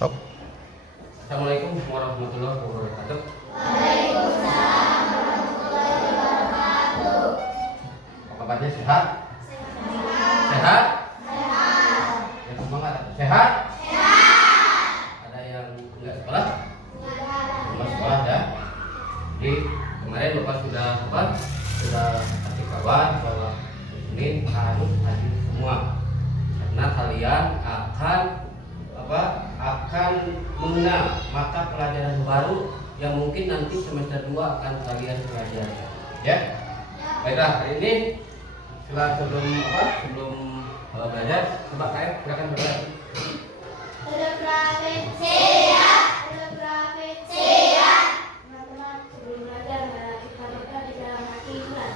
Sok. Assalamualaikum warahmatullahi wabarakatuh. Waalaikumsalam warahmatullahi wabarakatuh. Apa kabarnya, sehat? Sehat? Sehat. Yang semangat, sehat? Sehat. Ada yang enggak sekolah? Enggak sekolah ya. Jadi kemarin Bapak sudah kasih kabar bahwa ini harus hadir semua karena kalian akan mengenal mata pelajaran baru yang mungkin nanti semester 2 akan kalian pelajari. Ya. Baiklah, hari ini sebelum belajar, coba KF silakan belajar. Fotografi siap. Fotografi siap. Teman-teman, sebelum belajar mari kita berdoa di dalam hati Tuhan.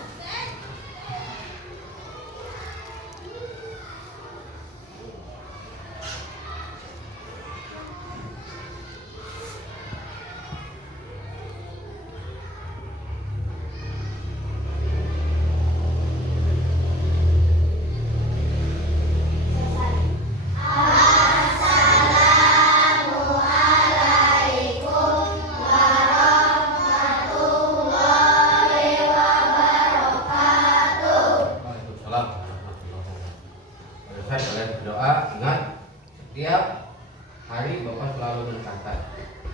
Waalaikumsalam warahmatullahi wabarakatuh. Kalian berdoa, ingat setiap hari Bapak selalu menekankan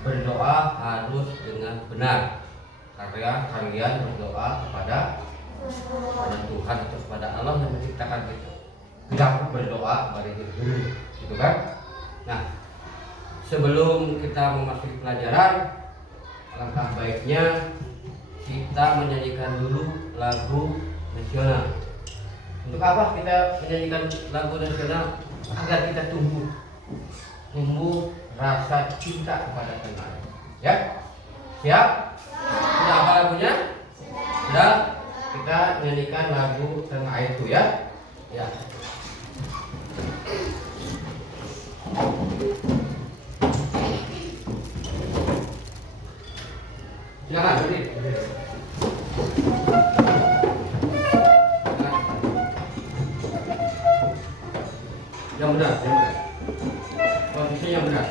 berdoa harus dengan benar. Karena kalian berdoa kepada Tuhan atau kepada Allah yang menciptakan kita. Tidak berdoa kepada diri sendiri, gitu kan? Nah, sebelum kita memasuki pelajaran, alangkah baiknya kita menyanyikan dulu lagu nasional. Untuk apa kita menyanyikan lagu nasional? Agar kita tumbuh rasa cinta kepada tanah air. Ya, siap? Sudah apa lagunya? Sudah. Kita nyanyikan lagu tanah air itu ya. Ya. Silakan berdiri. Yang benar. Posisinya yang benar.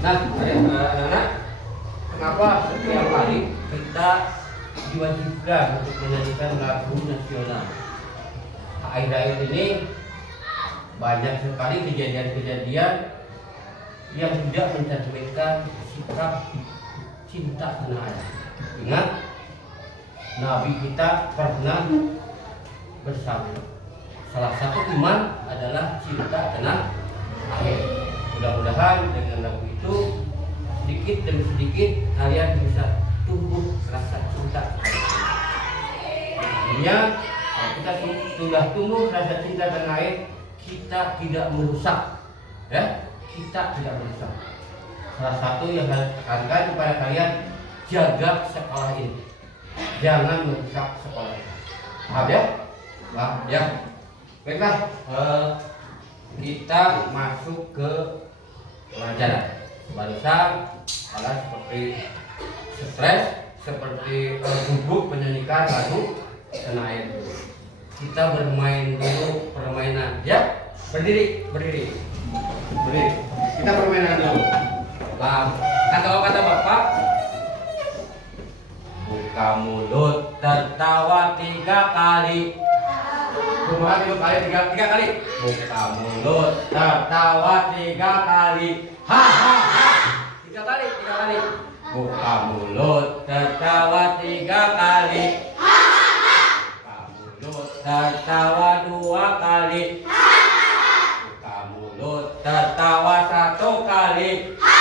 Nah, anak-anak, kenapa setiap hari kita diwajibkan untuk menyanyikan lagu nasional? Akhir-akhir ini banyak sekali kejadian-kejadian yang tidak mencerminkan sikap cinta tanah air. Ingat, Nabi kita pernah bersabda, salah satu iman adalah cinta tanah air. Mudah-mudahan dengan lagu itu sedikit demi sedikit kalian bisa tumbuh rasa cinta. Artinya kalau kita sudah tumbuh rasa cinta tanah air, kita tidak merusak Ya, kita tidak merusak. Salah satu yang harus tekankan kepada kalian, jaga sekolah ini. Jangan merusak sekolah ini. Paham ya? Paham ya? Baiklah, kita masuk ke pelajaran. Barusan kalian seperti stres, seperti gugup menyanyikan lagu kena air dulu. Kita bermain dulu permainan ya. Berdiri. Kita permainan dulu. Kata Bapak, buka mulut tertawa 3 kali. Buka 3 kali. Buka mulut tertawa 3 kali. Ha ha ha. 3 kali. Buka mulut tertawa 3 kali. Ha ha ha. Buka mulut tertawa 2 kali. Ha ha ha. Buka mulut tertawa 1 kali. Ha.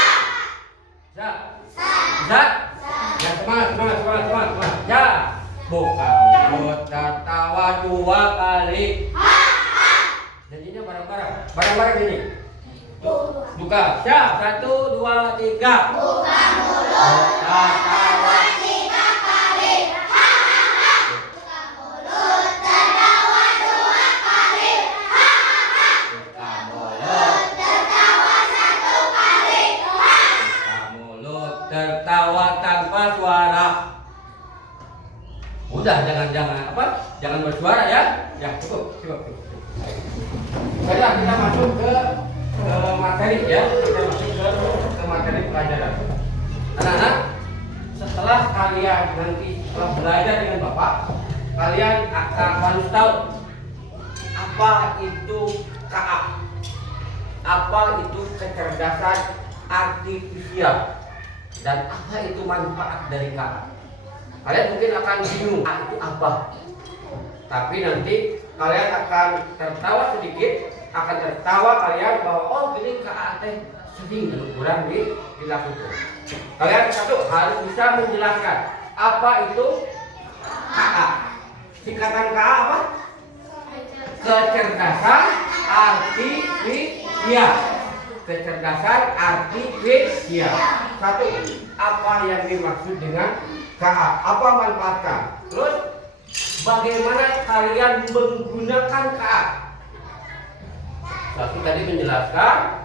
Ya, semangat. Ya. Buka mulut tertawa 2 kali. Ha ha. Janjinya bareng-bareng ini. Buka. Ya, 1, 2, 3. Buka mulut tertawa 3 kali. Ha ha ha. Buka mulut tertawa 2 kali. Ha ha ha. Buka mulut tertawa 1 kali. Ha. Buka mulut tertawa tanpa suara. Udah, jangan bersuara ya. Ya, cukup. Baiklah, kita masuk ke materi ya. Kita masuk ke materi pelajaran. Anak-anak, setelah kalian nanti setelah belajar dengan Bapak, kalian akan harus tahu apa itu KA, apa itu kecerdasan artifisial, dan apa itu manfaat dari KA. Kalian mungkin akan bingung itu apa, tapi nanti kalian akan tertawa sedikit, akan tertawa kalian bahwa oh gini KA sering kurang dilakukan. Kalian satu harus bisa menjelaskan apa itu KA. Singkatan KA apa? Kecerdasan artifisial. Kecerdasan artifisial. Satu, apa yang dimaksud dengan KA? Apa manfaatnya? Terus bagaimana kalian menggunakan KA? Satu tadi menjelaskan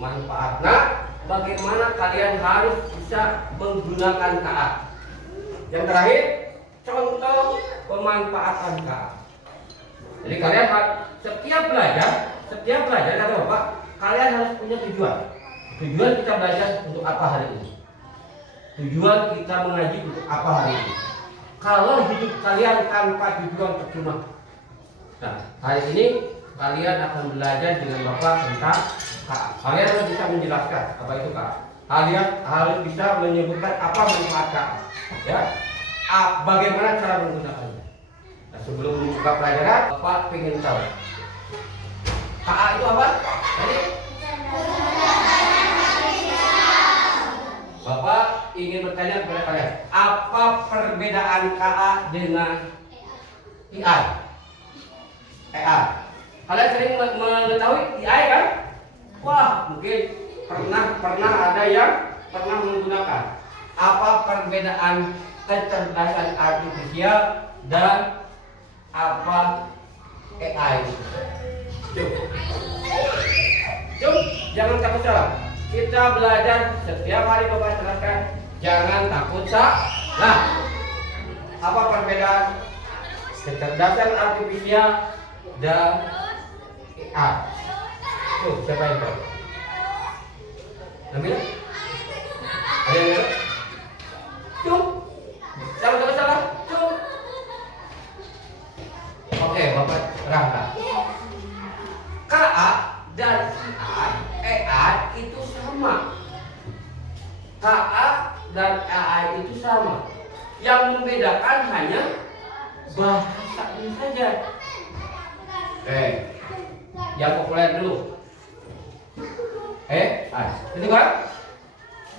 manfaatnya, bagaimana kalian harus bisa menggunakan KA. Yang terakhir, contoh pemanfaatan KA. Jadi kalian setiap belajar kata Bapak, kalian harus punya tujuan. Tujuan kita belajar untuk apa hari ini? Tujuan kita mengaji untuk apa hari ini? Kalau hidup kalian tanpa tujuan percuma. Nah, hari ini kalian akan belajar dengan Bapak tentang KA. Kalian harus bisa menjelaskan apa itu KA. Kalian harus bisa menyebutkan apa manfaat KA. Ya, bagaimana cara menggunakannya. Nah, sebelum membuka pelajaran, Bapak ingin tahu KA itu apa? Tadi Bapak ingin bertanya kepada kalian, apa perbedaan KA dengan AI? Kalian sering mengetahui AI kan? Wah, mungkin pernah ada yang pernah menggunakan. Apa perbedaan kecerdasan artifisial dan apa AI? Cuk, jangan takut salah. Kita belajar setiap hari Bapak jelaskan. Jangan takut salah. Apa perbedaan kecerdasan artifisial dan AI? Tuh, siapa yang tahu? Namanya? Ada yang tahu? Cuk, jangan takut salah. Cuk. Oke, Bapak terangkan. KA dan AI itu sama. KA dan AI itu sama. Yang membedakan hanya bahasanya saja. Yang populer dulu. Itu kan?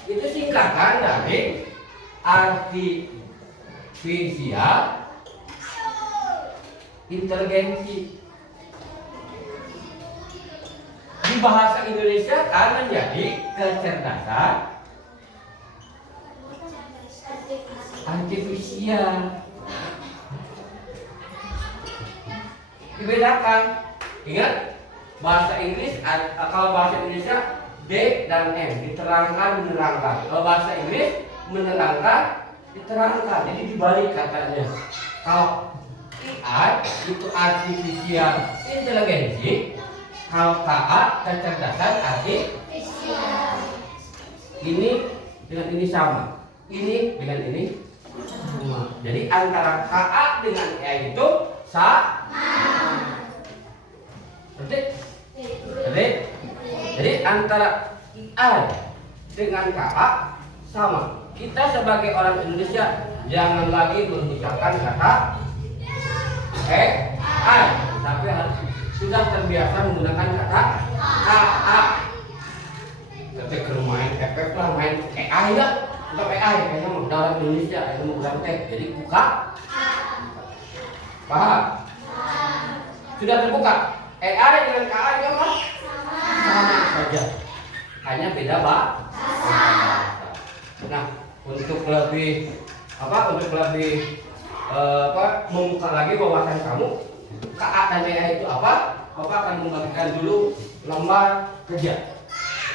Itu singkatan dari artifisial inteligensi. Di bahasa Indonesia kan menjadi kecerdasan artifisial. Dibedakan. Ingat, bahasa Inggris kalau bahasa Indonesia D dan M, diterangkan, menerangkan. Kalau bahasa Inggris menerangkan, diterangkan. Jadi dibalik katanya. Kalau AI itu artificial intelligence, kalau KA kecerdasan artifisial. Ini dengan ini sama. Ini dengan ini sama. Jadi antara KA dengan AI itu sama. Jadi antara AI dengan KA sama. Kita sebagai orang Indonesia jangan lagi mengucapkan kata AI, tapi harus sudah terbiasa menggunakan kata KA. Ketika main efek lah, main AI lah, untuk AI kayaknya orang Indonesia itu mau teh, jadi buka. Paham? Sudah terbuka. AI dengan KA itu apa? Sama saja, hanya beda bahasa. Nah, untuk lebih membuka lagi wawasan kamu, KA dan AI itu apa? Bapak akan membagikan dulu lembar kerja.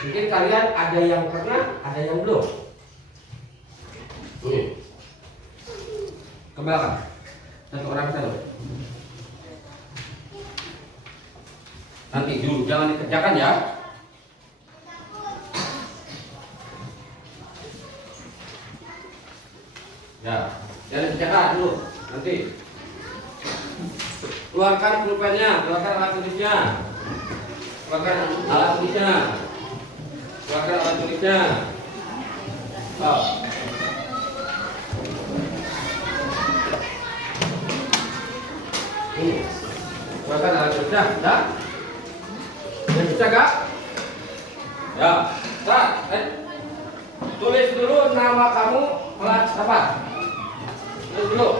Mungkin kalian ada yang pernah, ada yang belum. Ke belakang. Satu orang satu. Nanti dulu, jangan dikerjakan ya. Ya, jangan dikerjakan dulu. Nanti keluarkan pulpennya, keluarkan alat tulisnya, keluarkan alat tulisnya, keluarkan alat tulisnya. Oh. Keluarkan alat tulisnya, sudah? Sudah bisa kak? Ya, start. Tulis dulu nama kamu, kelas apa? Tulis dulu.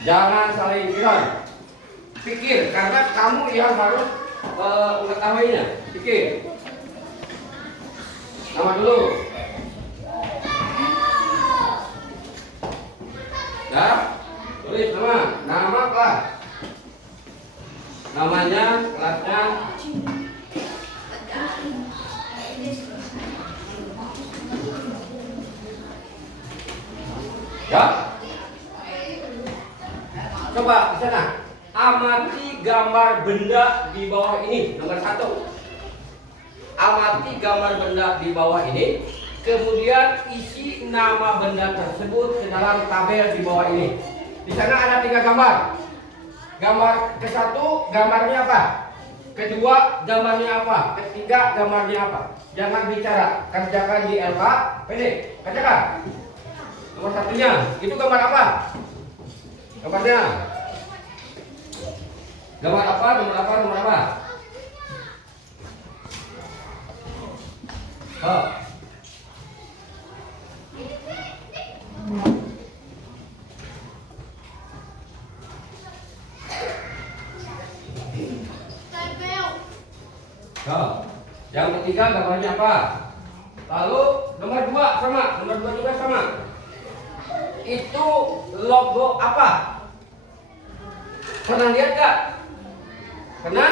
Jangan saling kiron. Pikir, karena kamu yang harus mengetahuinya. Pikir. Nama dulu. Ya, tulis nama. Nama kelas. Namanya, kelasnya. Ya. Coba di sana. Amati gambar benda di bawah ini. Nomor 1. Amati gambar benda di bawah ini. Kemudian isi nama benda tersebut ke dalam tabel di bawah ini. Di sana ada 3 gambar. Gambar ke-1 gambarnya apa? Kedua gambarnya apa? Ketiga gambarnya apa? Jangan bicara, kerjakan di LK PD. Kerjakan. Nomor 1-nya, itu gambar apa? Gambarnya. Gambar apa? Nomor apa? Nomor apa? Oh. Oh. Yang ketiga gambarnya apa? Lalu nomor 2 sama, nomor 2 juga sama. Itu logo apa? Pernah lihat gak? Pernah?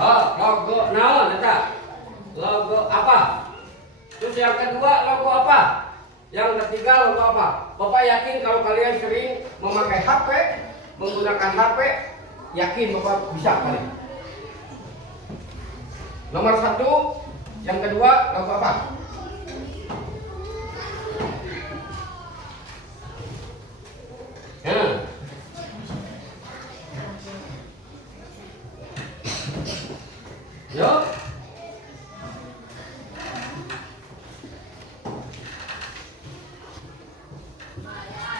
Oh, logo naon eta? Logo apa? Terus yang kedua logo apa? Yang ketiga logo apa? Bapak yakin kalau kalian sering memakai HP, menggunakan HP, yakin Bapak bisa kali. Nomor 1, yang kedua logo apa? Yuk.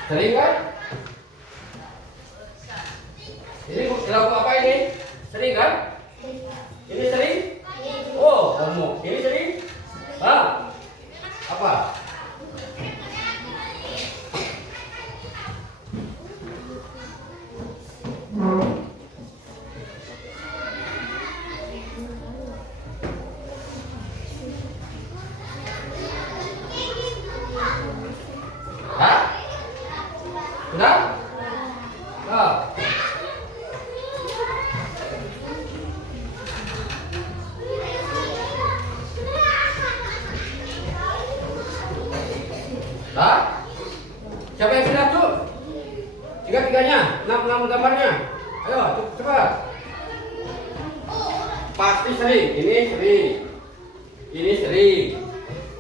Sering kan? Ini logo apa ini? Sering kan? Ini sering? Oh, kamu. Ini sering? Ah. Apa? Siapa yang sudah tuh? Tiga-tiganya, enam gambarnya. Ayo, cepat. Pasti sering. Ini sering. Ini sering.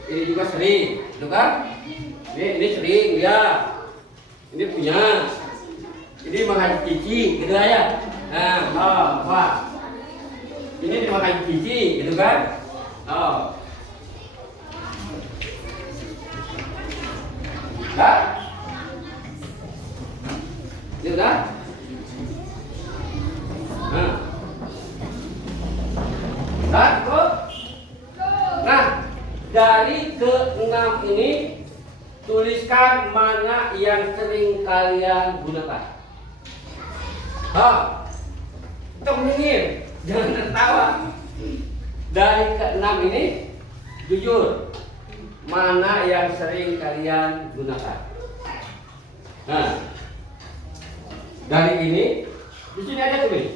Ini juga sering, gitu kan? Ini sering dia. Ini punya. Ini makan cici, gitu aja. Nah, Pak. Ini dimakan cici, gitu kan? Dah? Ini udah? Dah, cukup? Nah, dari ke-6 ini tuliskan mana yang sering kalian gunakan. Temenin, jangan tertawa. Dari ke-6 ini jujur, mana yang sering kalian gunakan? Nah, dari ini di sini aja tulis.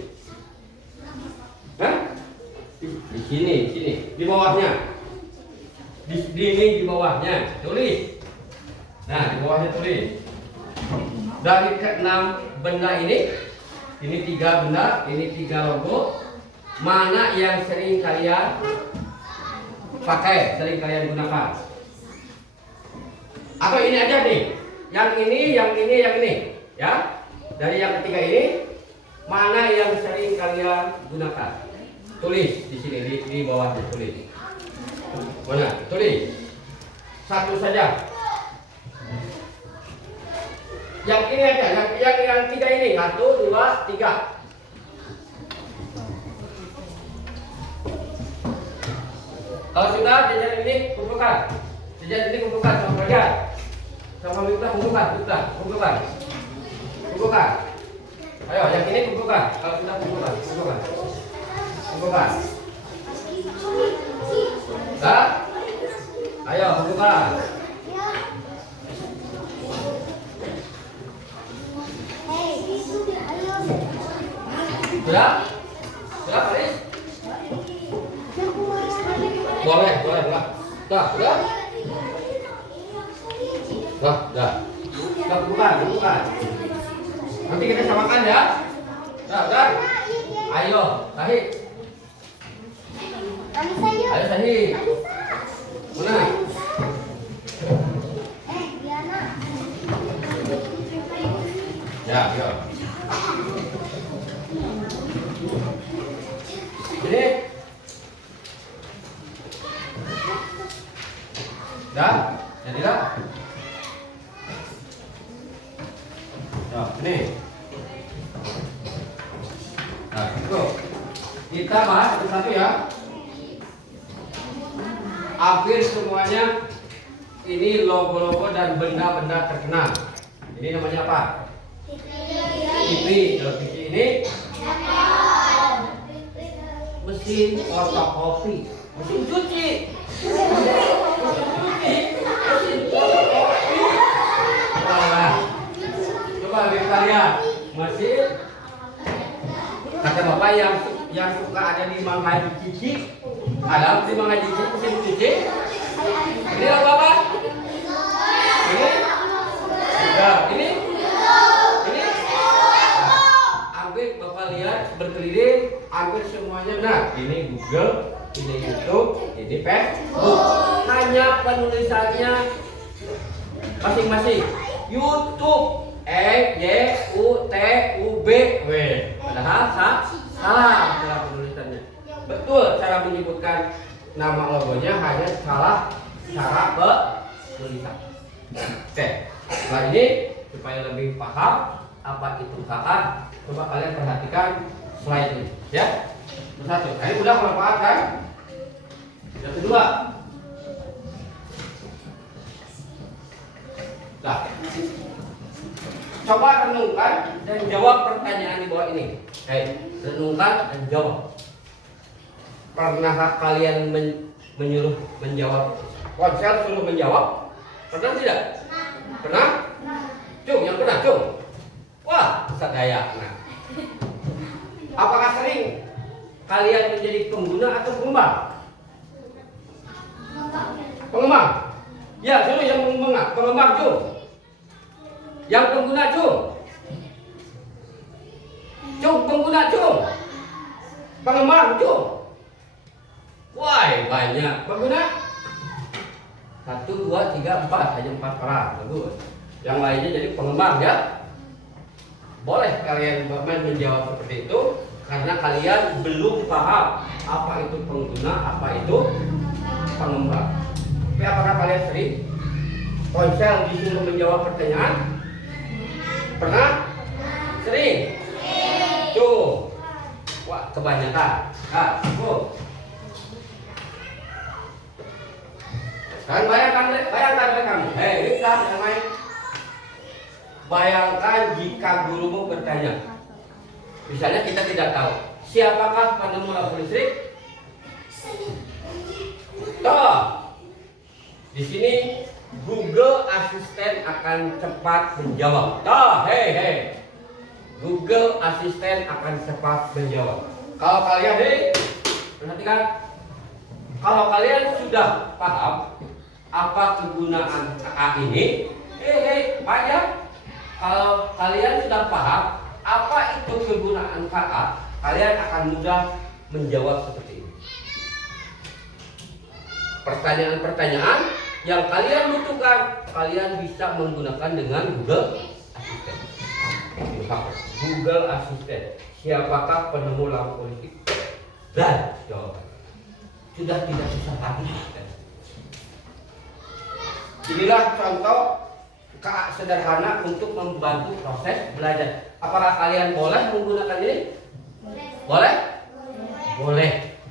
Di sini, di bawahnya. Di bawahnya tulis. Nah, di bawahnya tulis. Dari ke-6 benda ini 3 benda, ini 3 logo. Mana yang sering kalian pakai, sering kalian gunakan? Atau ini aja nih. Yang ini, yang ini, ya. Dari yang ketiga ini, mana yang sering kalian gunakan? Tulis di sini, di bawahnya tulis. Mana? Tulis. Satu saja. Yang ini aja, yang 3 ini. 1, 2, 3. Kalau sudah, jajan ini kumpulkan. Jajan ini kumpulkan sama bagian. Sama minta kumpulkan. Ayo, yang ini kumpulkan. Kalau sudah kumpulkan. Dah? Ayo kumpulkan. Sudah? Sudah, Faris? Boleh. Dah. Bukan. Nanti kita samakan ya. Dah. Ayo, Sahi. Ayo, Sahi. Mana? Diana. Ya, ayo. Ini. Dah? Jadilah. Nah, ini. Nah, itu. Kita bahas satu-satu ya. Hampir semuanya ini logo-logo dan benda-benda terkenal. Ini namanya apa? TV. Kalau TV ini mesin fotokopi, mesin cuci. Coba kita lihat mesin. Kata bapak yang suka ada di Mang Haji Cici, ada di Mang Haji Cici mesin cuci. Ini apa bapak? Ini? Nah, ini? Hampir bapak lihat berkeliling, hampir semuanya benar. Ini Google, ini YouTube, ini Facebook. Hanya penulisannya masing-masing. YouTube YouTube. Padahal salah cara penulisannya. Betul cara menyebutkan nama logonya, hanya salah cara penulisan. Oke, setelah ini supaya lebih paham apa itu KA, coba kalian perhatikan slide ini, ya. Satu, ini udah bermanfaat kan? Yang kedua, nah, coba renungkan dan jawab pertanyaan di bawah ini. Renungkan dan jawab. Pernahkah kalian menyuruh menjawab? Ponsel suruh menjawab? Pernah tidak? Pernah? Cung, yang pernah, Cung. Wah, Ustaz Daya. Nah, apakah sering kalian menjadi pengguna atau pengembang? Pengembang. Ya, suruh yang pengembang, Cung. Yang pengguna cung. Cung, pengguna cung. Pengembang cung. Wah, banyak. Pengguna 1, 2, 3, 4. Hanya 4 orang. Bagus. Yang lainnya jadi pengembang ya. Boleh kalian menjawab seperti itu karena kalian belum paham apa itu pengguna, apa itu pengembang. Tapi apakah kalian sering ponsel disuruh menjawab pertanyaan? Pernah? Sering? Tuh. Wah, kebanyakan. Tuh. Sekarang bayangkan kamu. Hei, lihat yang lain. Bayangkan jika gurumu bertanya. Misalnya kita tidak tahu siapakah penemu lampu listrik. Toh, di sini Google Assistant akan cepat menjawab. Toh, hei, Google Assistant akan cepat menjawab. Kalau kalian, perhatikan, kalau kalian sudah paham apa kegunaan KA ini, aja. Kalau kalian sudah paham apa itu kegunaan KA, kalian akan mudah menjawab seperti ini. Pertanyaan-pertanyaan yang kalian butuhkan, kalian bisa menggunakan dengan Google Assistant. Google Assistant. Siapakah penemu lampu listrik? Dan jawaban. Sudah tidak susah lagi. Inilah contoh KA sederhana untuk membantu proses belajar. Apakah kalian boleh menggunakan ini? Boleh? Boleh.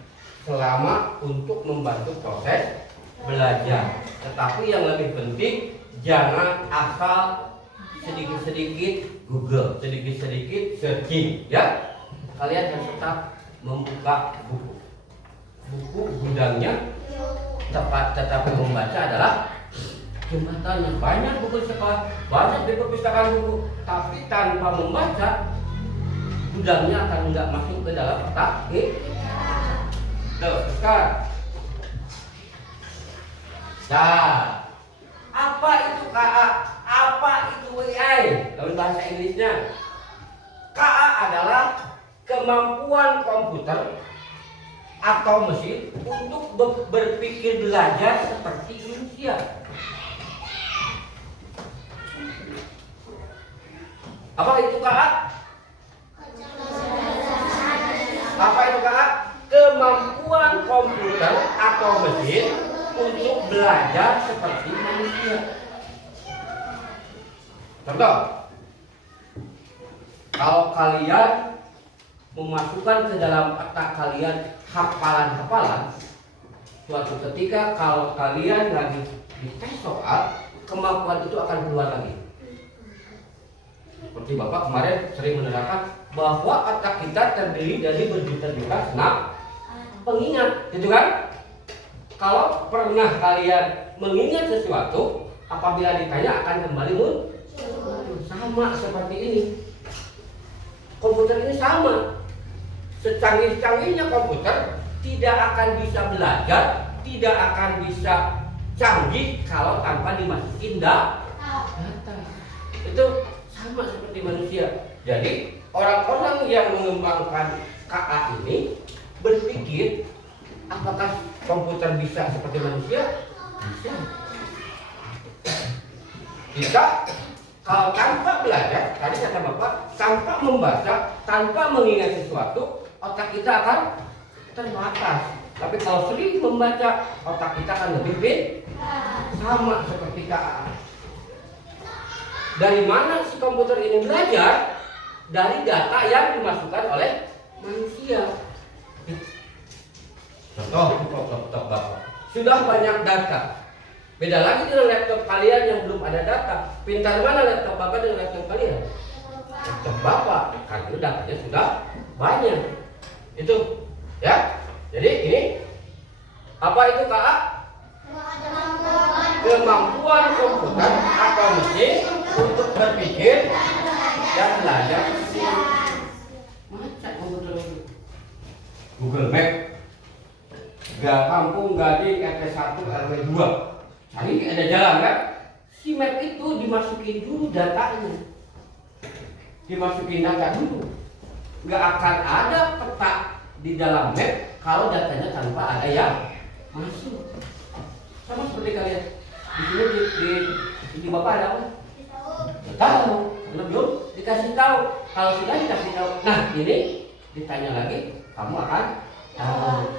Selama untuk membantu proses belajar. Tetapi yang lebih penting, jangan asal sedikit-sedikit Google, sedikit-sedikit searching, ya. Kalian harus tetap membuka buku. Buku gudangnya tetap membaca adalah jembatannya. Banyak buku sekolah, banyak di perpustakaan buku, tapi tanpa membaca gudangnya akan nggak masuk ke dalam otak kita. Sekarang, apa itu KA? Apa itu AI? Dalam bahasa Inggrisnya, KA adalah kemampuan komputer atau mesin untuk berpikir belajar seperti manusia. Apa itu KA? Apa itu KA? Kemampuan komputer atau mesin untuk belajar seperti manusia. Contoh, kalau kalian memasukkan ke dalam otak kalian hafalan-hafalan, suatu ketika kalau kalian lagi dites soal, kemampuan itu akan keluar lagi. Seperti Bapak kemarin sering menerangkan bahwa otak kita terdiri dari berjuta-juta senap pengingat, gitu kan? Kalau pernah kalian mengingat sesuatu, apabila ditanya akan kembali muncul. Sama seperti ini. Komputer ini sama. Secanggih-canggihnya komputer tidak akan bisa belajar, tidak akan bisa canggih kalau tanpa dimasukin data. Itu sama seperti manusia. Jadi orang-orang yang mengembangkan KA ini berpikir, apakah komputer bisa seperti manusia? Bisa. Bisa. Kalau tanpa belajar, tadi kata Bapak, tanpa membaca, tanpa mengingat sesuatu, otak kita akan terbatas. Tapi kalau sering membaca, otak kita akan lebih pintar. Sama seperti KA. Dari mana si komputer ini belajar? Dari data yang dimasukkan oleh manusia. Contoh laptop Bapak. Sudah banyak data. Beda lagi dengan laptop kalian yang belum ada data. Pintar mana laptop Bapak dengan laptop kalian? Laptop Bapak, karena datanya sudah banyak. Itu, ya. Jadi ini apa itu KA? Kemampuan komputer atau mesin untuk berpikir dan belajar. Macam komputer itu. Google Map. Kampung Gading RT 1 RW 2. Tadi ada jalan kan? si map itu dimasukin dulu datanya, dimasukin data dulu. Nggak akan ada peta di dalam map kalau datanya tanpa ada yang masuk. Sama seperti kalian di sini di bapak ada apa? Nggak tahu, karena belum dikasih tahu. Kalau sudah dikasih tahu, nah ini ditanya lagi, kamu akan tahu.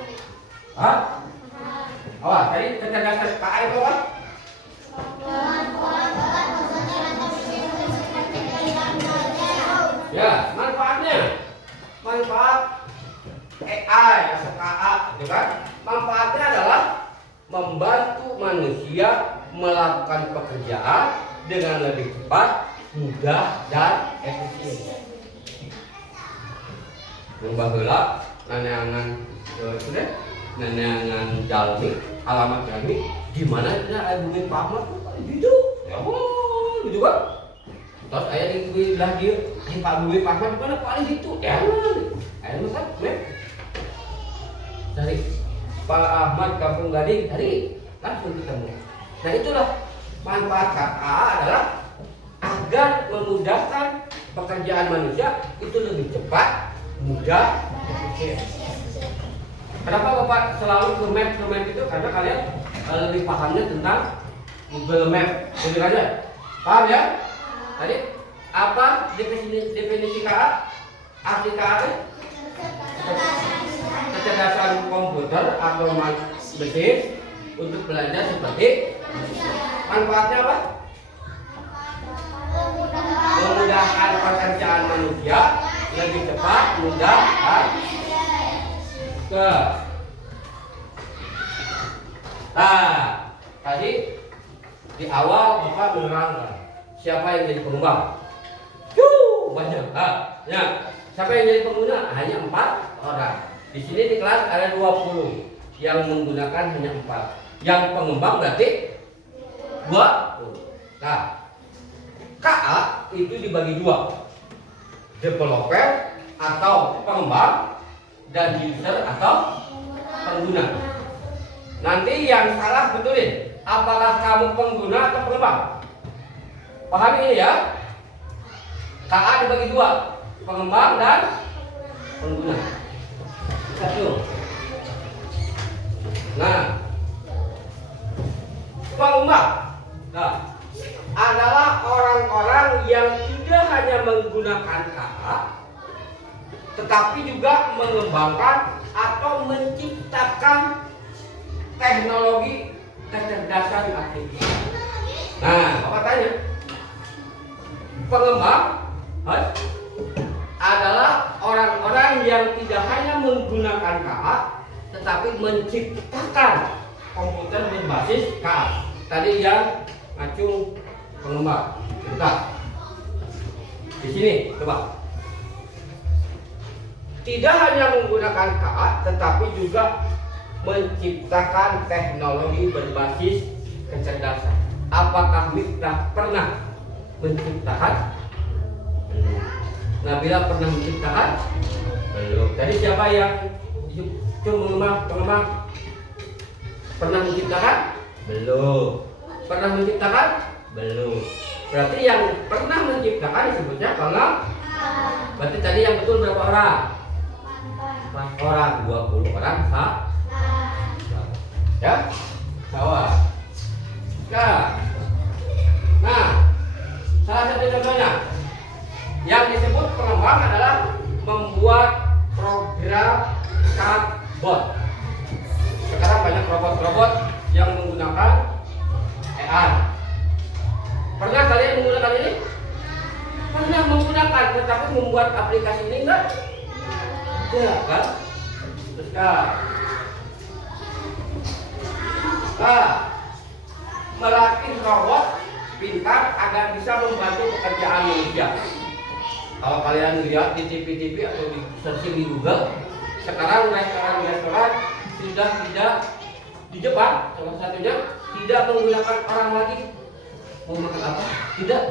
Hah? Oh, tadi kecerdasan KA itu apa? Ya, manfaat AI atau KA, gitu kan? Manfaatnya adalah membantu manusia melakukan pekerjaan dengan lebih cepat, mudah, dan efisien. Berubah heula nanyangan sudah nanyangan jalmi alamat jalmi di mana ada bumi pamer gitu. Ya Allah, gitu kan? Terus ayah di belah dia, Pak Bumi pamer di mana paling itu? Ya, ayah masak, mep. Cari Pak Ahmad Kampung Gading, cari langsung ketemu. Nah itulah manfaat KA adalah agar memudahkan pekerjaan manusia itu lebih cepat, mudah, efisien. Kenapa Bapak selalu ke map itu? Karena kalian lebih pahamnya tentang Google Map. Jadi aja, paham ya? Tadi apa definisi KA? Arti KA? Kecerdasan komputer atau mesin untuk belajar seperti manfaatnya apa? Memudahkan pekerjaan manusia lebih cepat, mudah, dan nah, tadi di awal Bapak menerangkan siapa yang jadi pengembang. Banyak. Ya. Siapa yang jadi pengguna? Hanya 4 orang. Di sini di kelas ada 20 yang menggunakan hanya 4. Yang pengembang berarti 20. Nah, KA itu dibagi 2. Developer atau pengembang dan user atau pengguna. Nanti yang salah betulin. Apakah kamu pengguna atau pengembang? Pahami ini ya. KA dibagi 2, pengembang dan pengguna. Satu. Nah, pengembang adalah orang-orang yang tidak hanya menggunakan KA, tetapi juga mengembangkan atau menciptakan teknologi kecerdasan artifisial. Nah, Bapak tanya, pengembang adalah orang-orang yang tidak hanya menggunakan KA, tetapi menciptakan komputer berbasis KA. Tadi yang ngacung pengembang. Bentar. Di sini, coba. Tidak hanya menggunakan KA, tetapi juga menciptakan teknologi berbasis kecerdasan. Apakah Miftah pernah menciptakan? Nabila pernah menciptakan? Belum. Jadi siapa yang pengembang pernah menciptakan? Belum. Pernah menciptakan? Belum. Berarti yang pernah menciptakan disebutnya pengembang. Berarti tadi yang betul berapa orang? 4 orang, 20 orang ya? Sawah. Nah, salah satu contohnya yang disebut pengembang adalah membuat program chatbot. Sekarang banyak robot-robot yang menggunakan AI. Pernah kalian menggunakan ini? Pernah menggunakan, tetapi membuat aplikasi ini enggak? Tidak kan? Terus melatih robot pintar agar bisa membantu pekerjaan manusia. Kalau kalian lihat di TV atau di searching di Google, sekarang restoran sudah tidak di Jepang, salah satunya tidak menggunakan orang lagi. Mau makan apa? Tidak.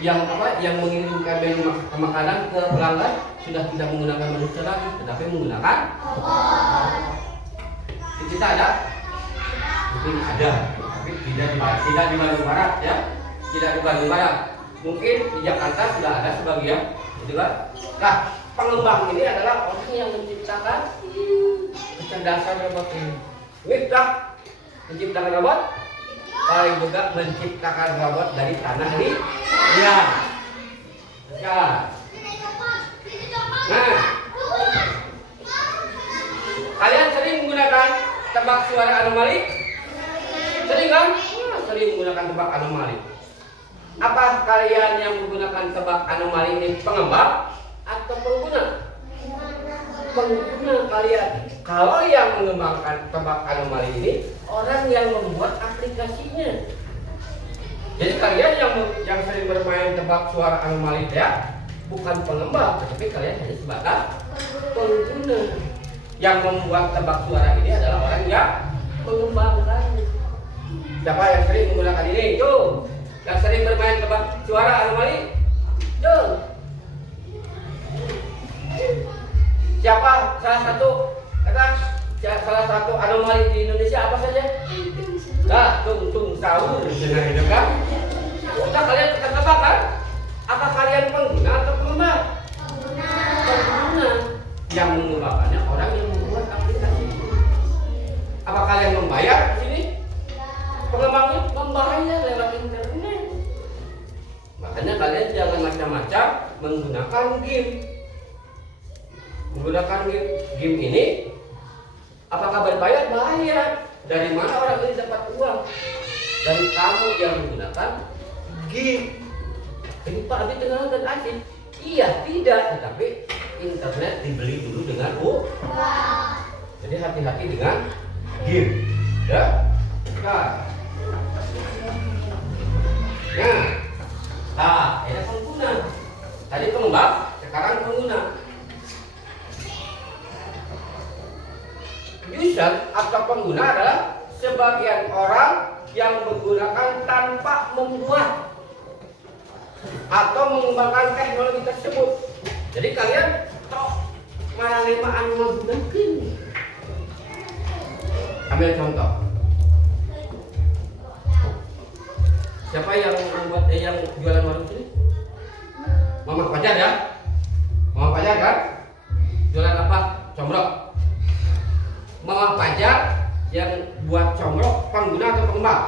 Yang mengirimkan menu makanan ke pelanggan sudah tidak menggunakan manusia lagi, tetapi menggunakan robot. Di kita ada? Mungkin ada, tapi tidak di Bandung Barat ya. tidak di Bandung Barat. Mungkin di Jakarta sudah ada sebagian, gitu kan? Nah, pengembang ini adalah orang yang menciptakan kecerdasan robot ini. Bisa menciptakan robot, paling juga menciptakan robot dari tanah liat. Ya. Nah, kalian sering menggunakan tebak suara anomali? Sering kan? Sering menggunakan tebak anomali. Apa kalian yang menggunakan tebak anomali ini pengembang atau pengguna? Pengguna kalian. Kalau yang mengembangkan tebak anomali ini orang yang membuat aplikasinya. Jadi kalian yang sering bermain tebak suara anomali ya, bukan pengembang, tetapi kalian hanya sebatas pengguna. Yang membuat tebak suara ini adalah orang yang mengembangkan. Siapa yang sering menggunakan ini? Tuh. Yang sering bermain tebak suara anomali? Tuh. Siapa salah satu anomali di Indonesia apa saja? Nah, tung sahur dengan itu kan? Udah kalian tebak kan? Apa kalian pengguna atau pengembang? Pengguna. Yang mengembangkannya orang yang membuat aplikasi. Apa kalian membayar di sini? Pengembangnya membayar lewat internet. Makanya kalian jangan macam-macam menggunakan game. Menggunakan game ini, apakah berbayar? Bayar. Dari mana orang ini dapat uang? Dari kamu yang menggunakan game. Ini Pak Abi tenang dan asik. Iya, tidak. Tetapi internet dibeli dulu dengan uang. Jadi hati-hati dengan game. Ya. Nah, ini pengguna. Tadi pengembang, sekarang pengguna. User atau pengguna adalah sebagian orang yang menggunakan tanpa membuat atau mengembangkan teknologi tersebut. Jadi kalian mana lima menggunakan. Ambil contoh. Siapa yang membuat yang jualan warung sini? Mama Pajar ya? Mama Pajar kan? Jualan apa? Comrok. Mama Pajar yang buat comrok pengguna atau pengembang?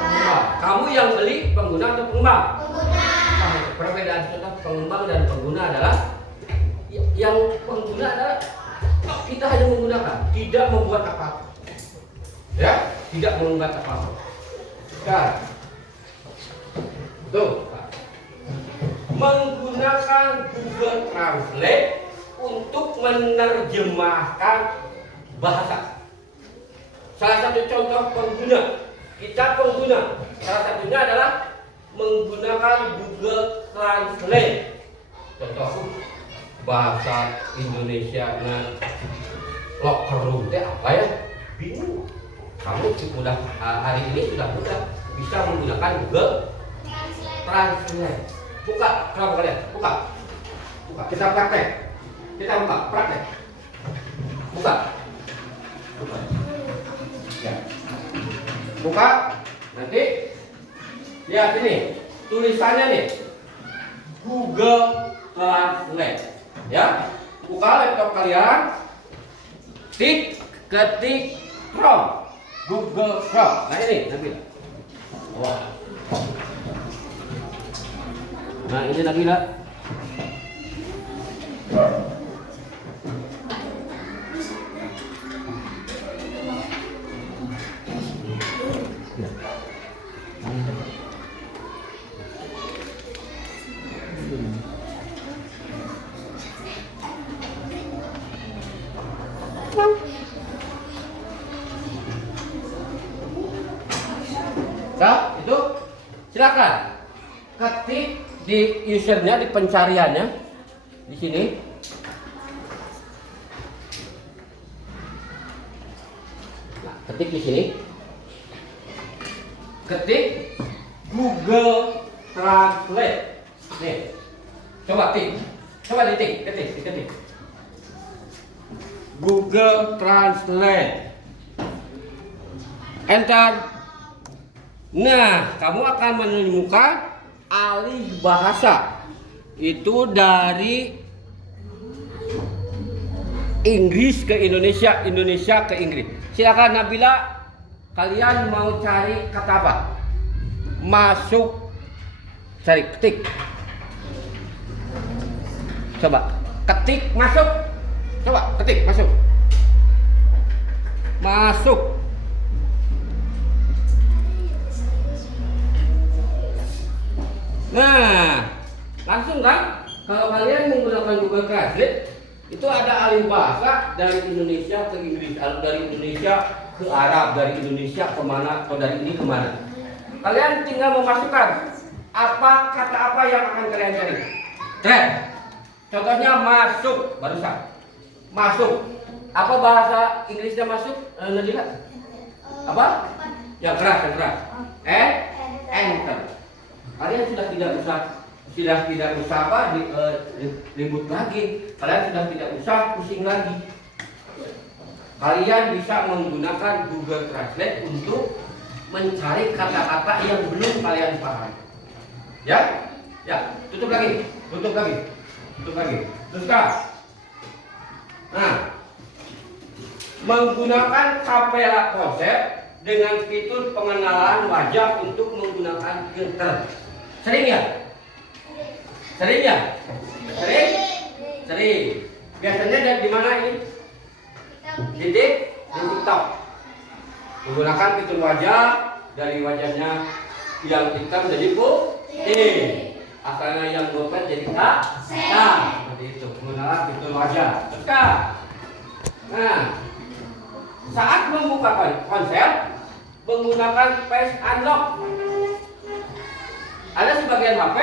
Pengembang. Kamu yang beli pengguna atau pengembang? Nah, perbedaan contoh pengembang dan pengguna adalah yang pengguna adalah kita hanya menggunakan, tidak membuat apa-apa. Ya, tidak membuat apa-apa. Nah, tuh, menggunakan Google Translate untuk menerjemahkan bahasa. Salah satu contoh pengguna, kita pengguna, salah satunya adalah menggunakan Google Translate. Contoh bahasa Indonesia locker room itu apa ya? Bingung. Kamu sudah hari ini sudah bisa menggunakan Google Translate. Buka, coba kalian, buka. Kita praktek. Kita buka, praktek. Buka. Ya. Buka. Nanti lihat ini tulisannya nih. Google Translate. Ya. Buka laptop kalian. Ketik Chrome. Google Chrome. Nah ini nanti. Wah. Nah ini Nabila. Nah, itu silakan ketik di usernya, di pencariannya di sini. Nah, ketik di sini. Ketik Google Translate. Nih. Coba ketik. Google Translate. Enter. Nah, kamu akan menemukan alih bahasa. Itu dari Inggris ke Indonesia, Indonesia ke Inggris. Silakan Nabila, kalian mau cari kata apa? Masuk, cari, ketik. Coba, ketik masuk. Coba, ketik masuk. Masuk. Nah, langsung kan? Kalau kalian menggunakan Google Translate, itu ada alih bahasa dari Indonesia ke Inggris, dari Indonesia ke Arab, dari Indonesia kemana, atau dari ini kemana. Kalian tinggal memasukkan apa kata apa yang akan kalian cari. Trend. Contohnya masuk, barusan. Masuk. Apa bahasa Inggrisnya masuk? Nadila? Apa? Yang keras, yang keras. Enter. Kalian sudah tidak usah apa ribut lagi. Kalian sudah tidak usah pusing lagi. Kalian bisa menggunakan Google Translate untuk mencari kata-kata yang belum kalian paham. Ya, tutup lagi. Teruskan. Nah, menggunakan Capella konsep dengan fitur pengenalan wajah untuk menggunakan filter. Sering ya? Sering. Biasanya di mana ini? Di TikTok. Menggunakan fitur wajah dari wajahnya yang hitam jadi putih. Asalnya yang dompet jadi K. Seperti itu. Menggunakan fitur wajah. Tekan. Nah, saat membuka ponsel menggunakan face unlock. Ada sebagian HP,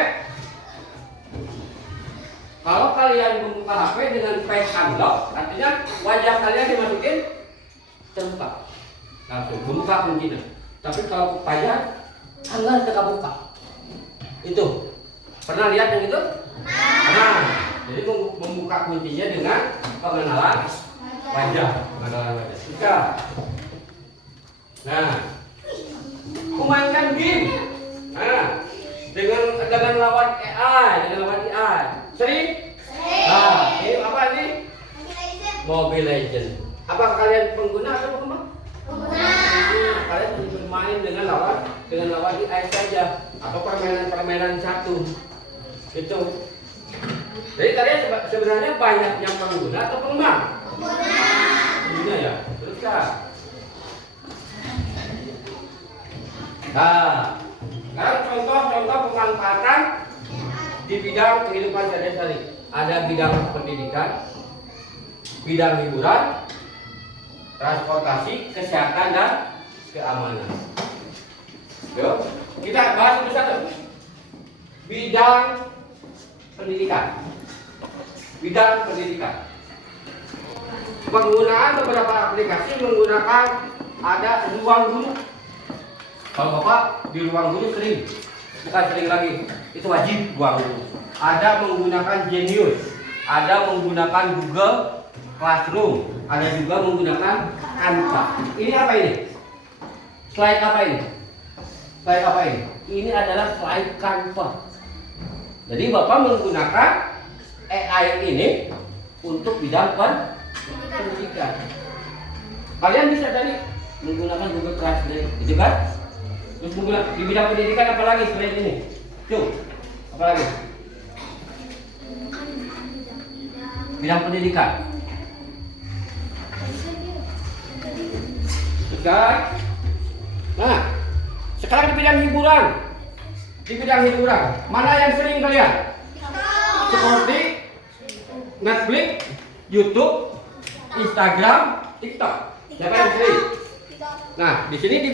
kalau kalian membuka HP dengan face unlock, artinya wajah kalian dimasukin terbuka, langsung membuka kuncinya. Tapi kalau payah, anggar terbuka. Itu pernah lihat yang itu? Nah, jadi membuka kuncinya dengan pengenalan wajah. Tiga. Nah, memainkan game. Nah, dengan lawan AI, Sering? Nah, ini apa ini? Mobile Legend. Apa kalian pengguna atau pengembang? Kalian bermain dengan lawan AI saja atau permainan satu. Itu. Jadi kalian sebenarnya banyak yang pengguna atau pengembang? Pengguna ya. Teruskan. Nah, sekarang contoh-contoh pemanfaatan di bidang kehidupan sehari-hari. Ada bidang pendidikan, bidang hiburan, transportasi, kesehatan dan keamanan. Yuk, kita bahas satu-satu. Bidang pendidikan. Penggunaan beberapa aplikasi menggunakan ada ruang guru. Kalau Bapak di ruang guru sering, bukan sering lagi, itu wajib ruang guru. Ada menggunakan Genius, ada menggunakan Google Classroom, ada juga menggunakan Canva. Ini apa ini? Slide apa ini? Ini adalah slide Canva. Jadi Bapak menggunakan AI ini untuk bidang pendidikan. Kalian bisa tadi menggunakan Google Classroom, gitu kan? Terus di bidang pendidikan apa lagi selain ini? Tuh, apa lagi? Bidang pendidikan. Sekarang, nah, sekarang di bidang hiburan. Mana yang sering kalian? Seperti Netflix, YouTube, Instagram, TikTok. Siapa yang sering? Nah, di sini di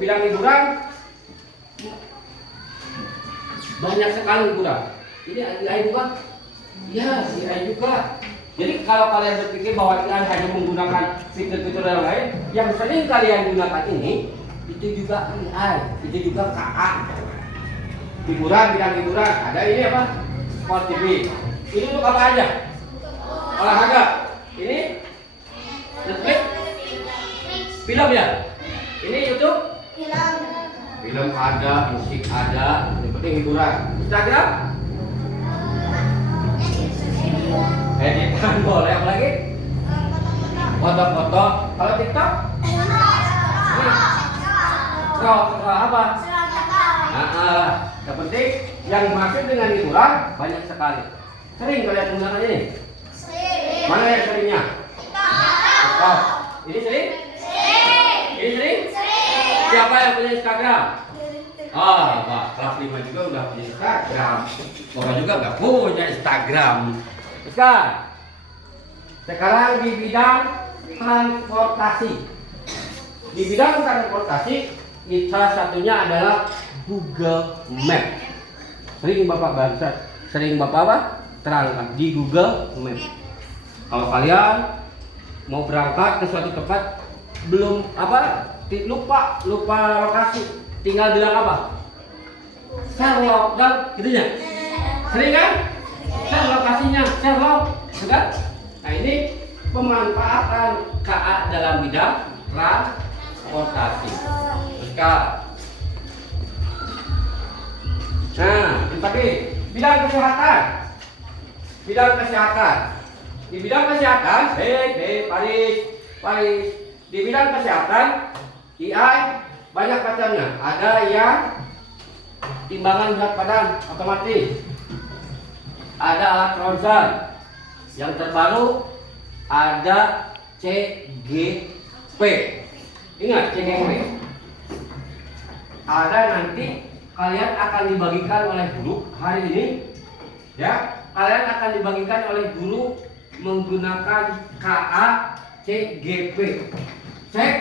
bidang hiburan banyak sekali hiburan. Ini AI juga? Ya, AI juga. Jadi kalau kalian berpikir bahwa AI hanya menggunakan fitur-fitur yang lain, yang sering kalian gunakan ini, itu juga AI, itu juga KA. Bidang hiburan. Ada ini apa? Sport TV. Ini untuk apa aja? Olahraga. Ini Netflix. Film ya? Ini YouTube? Film. film ada, musik ada, yang penting hiburan. Instagram? Editan boleh, apa lagi? Foto-foto. Kalau TikTok? Apa? Yang penting yang masuk dengan hiburan banyak sekali. Sering kalian menggunakan ini? Mana yang seringnya? TikTok. Ini sering? Ini sering? Siapa yang punya Instagram? Pak, kelas 5 juga udah punya Instagram. Bapak juga nggak punya Instagram. Sekarang di bidang transportasi. Di bidang transportasi, salah satunya adalah Google Map. Sering Bapak apa? Terangkan di Google Map. Kalau kalian mau berangkat ke suatu tempat belum lupa lokasi, tinggal bilang apa? Share lockdown, gitu ya? Sering kan? Share lokasinya, share kan? Nah ini pemanfaatan KA dalam bidang transportasi. Nah, tadi bidang kesehatan. Di bidang kesehatan, Paris. Di bidang kesehatan, AI banyak macamnya. Ada yang timbangan berat badan otomatis. Ada alat ronsen. Yang terbaru ada CGP. Ingat CGP. Ada nanti kalian akan dibagikan oleh guru hari ini. Ya, kalian akan dibagikan oleh guru menggunakan KA CGP. Cek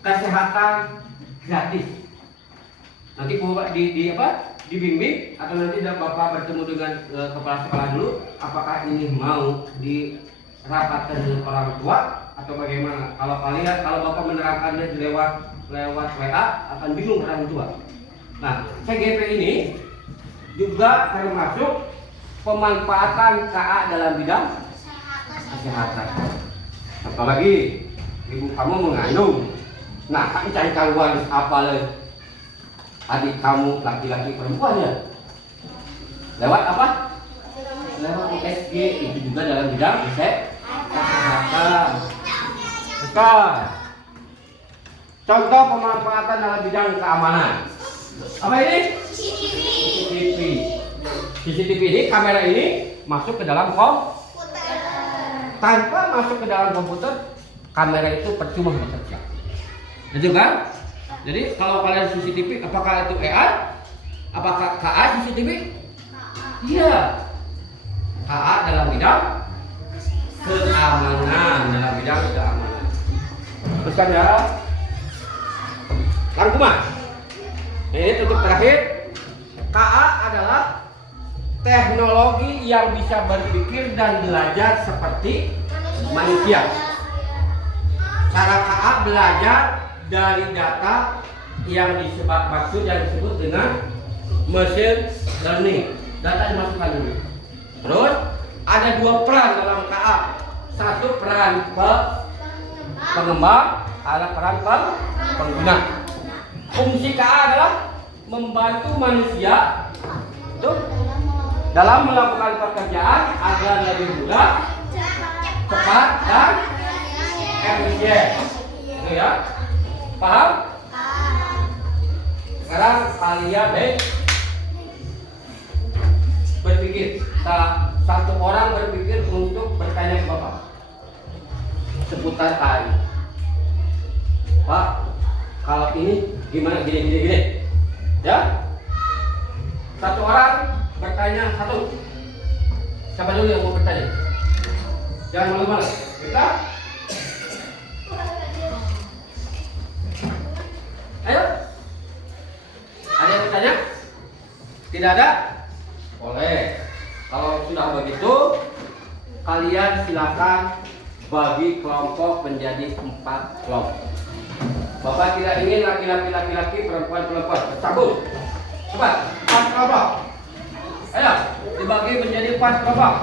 kesehatan gratis. Nanti dibimbing atau nanti Bapak bertemu dengan kepala sekolah dulu, apakah ini mau dirapatkan dengan orang tua atau bagaimana. Kalau Bapak menerapkannya lewat WA akan bingung orang tua. Nah, CGP ini juga termasuk pemanfaatan KA dalam bidang kesehatan. Apalagi ibu kamu mengandung, nah kan cari tahuan apa adik kamu laki-laki perempuan ya? Lewat apa? Lewat USG, itu juga dalam bidang kesehatan. Contoh pemanfaatan dalam bidang keamanan. Apa ini? CCTV. CCTV ini, kamera ini masuk ke dalam komputer. Tanpa masuk ke dalam komputer, kamera itu percuma bekerja. Itu kan? Jadi kalau kalian CCTV, apakah itu AI? Apakah KA CCTV? Iya. KA dalam bidang keamanan, Terus kan ya, rangkuman. Ini tutup terakhir. KA adalah teknologi yang bisa berpikir dan belajar seperti manusia. Cara KA belajar dari data yang disebut dengan machine learning. Data dimasukkan dulu. Terus ada dua peran dalam KA. Satu peran pengembang, ada peran pengguna. Fungsi KA adalah membantu manusia dalam melakukan pekerjaan agar lebih mudah, cepat dan efisien. Itu ya. Paham? Sekarang kalian berpikir. Satu orang berpikir untuk bertanya ke Bapak seputar AI. Pak, kalau ini gimana? Gini. Ya? Satu orang bertanya satu. Siapa dulu yang mau bertanya? Jangan malu-malu. Kita? Ayo. Ada yang bertanya? Tidak ada? Boleh. Kalau sudah begitu, kalian silakan bagi kelompok menjadi 4 kelompok. Bapak tidak ingin laki-laki, perempuan. Cabut. Cepat, 4 kelompok. Ayo, dibagi menjadi 4 kelompok.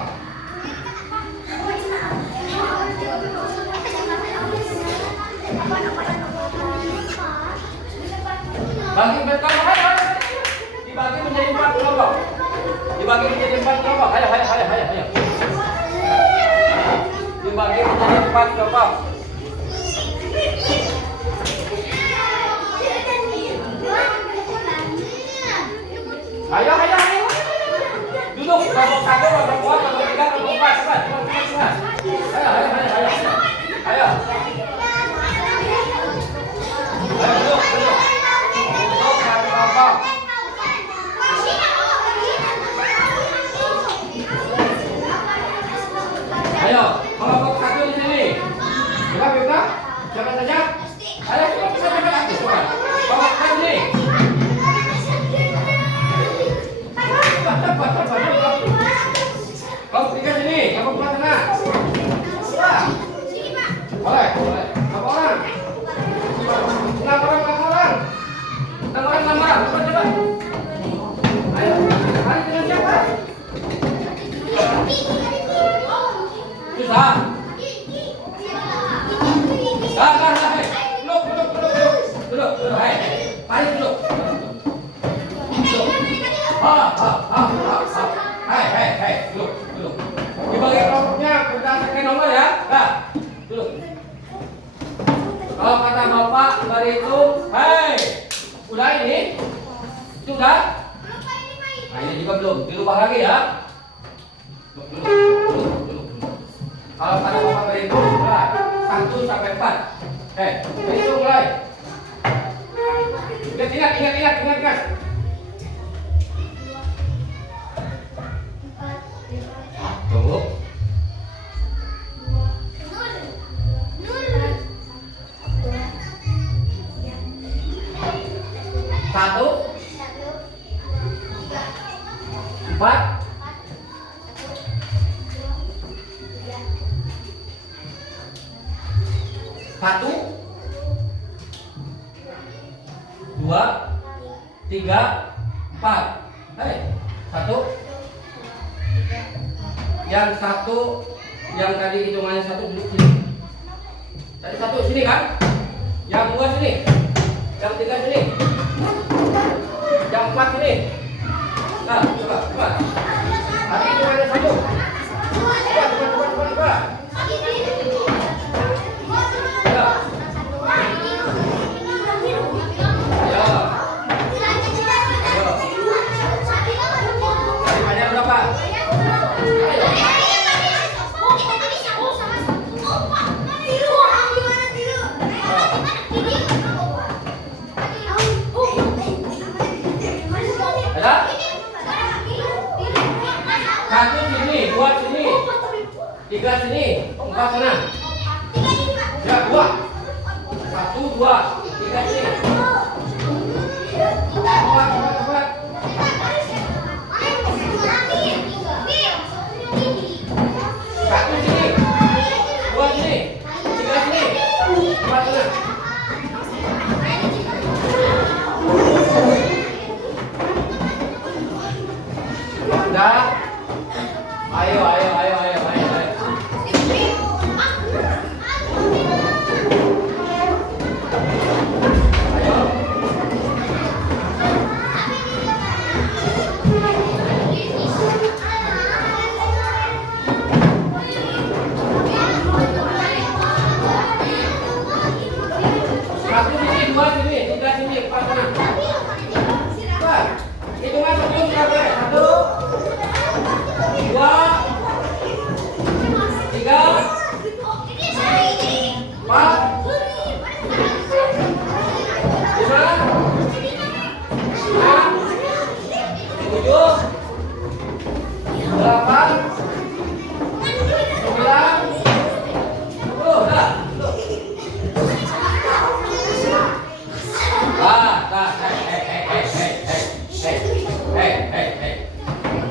Bagi berkelompok. Ayo. Dibagi menjadi 4 kelompok. Dibagi menjadi 4 kelompok. Ayo. Dibagi menjadi 4 kelompok. Ayo. Duduk kelompok 1, kelompok 2, kelompok 3, kelompok 4. Cepat. Ayo. Duduk. Duduk satu kelompok. Ayo, kelompok 1 di sini. Buka. Siapa saja? Ayo, cepat aku. Kelompok 1 sini. Cepat. Kelompok 3 sini. Kelompok 4 tengah. Boleh. Berapa orang? 6 orang. 6 orang. Cepat. Ayo, hari dengan siapa? Susah. Hei. Duduk. Hei. Mari duduk. Hei. Duduk. Dibagi kelompoknya berdasarkan nomor ya. Nah, duduk. Kalau kata Bapak berhitung, hei. Udah ini? Sudah? Nah, ini juga belum. Dirubah lagi ya. Duduk. Kalau kata Bapak berhitung, mulai 1 sampai 4. Berhitung mulai. Ingat. Tunggu. 1, 4, 1, 2, 3, 4. Hei, 1. Yang 1, yang tadi hitungannya 1 duduk sini. Tadi 1 sini kan? Yang 2 sini. Yang 3 sini. Yang 4 sini. Nah, coba. Tadi hitungannya 1. Coba. Tiga sini, 4 sana. Ya, 2. 1, 2, 3 sini. Cepat. 1 sini, 2 sini, 3 sini, 4 sana. Sudah. Ayo.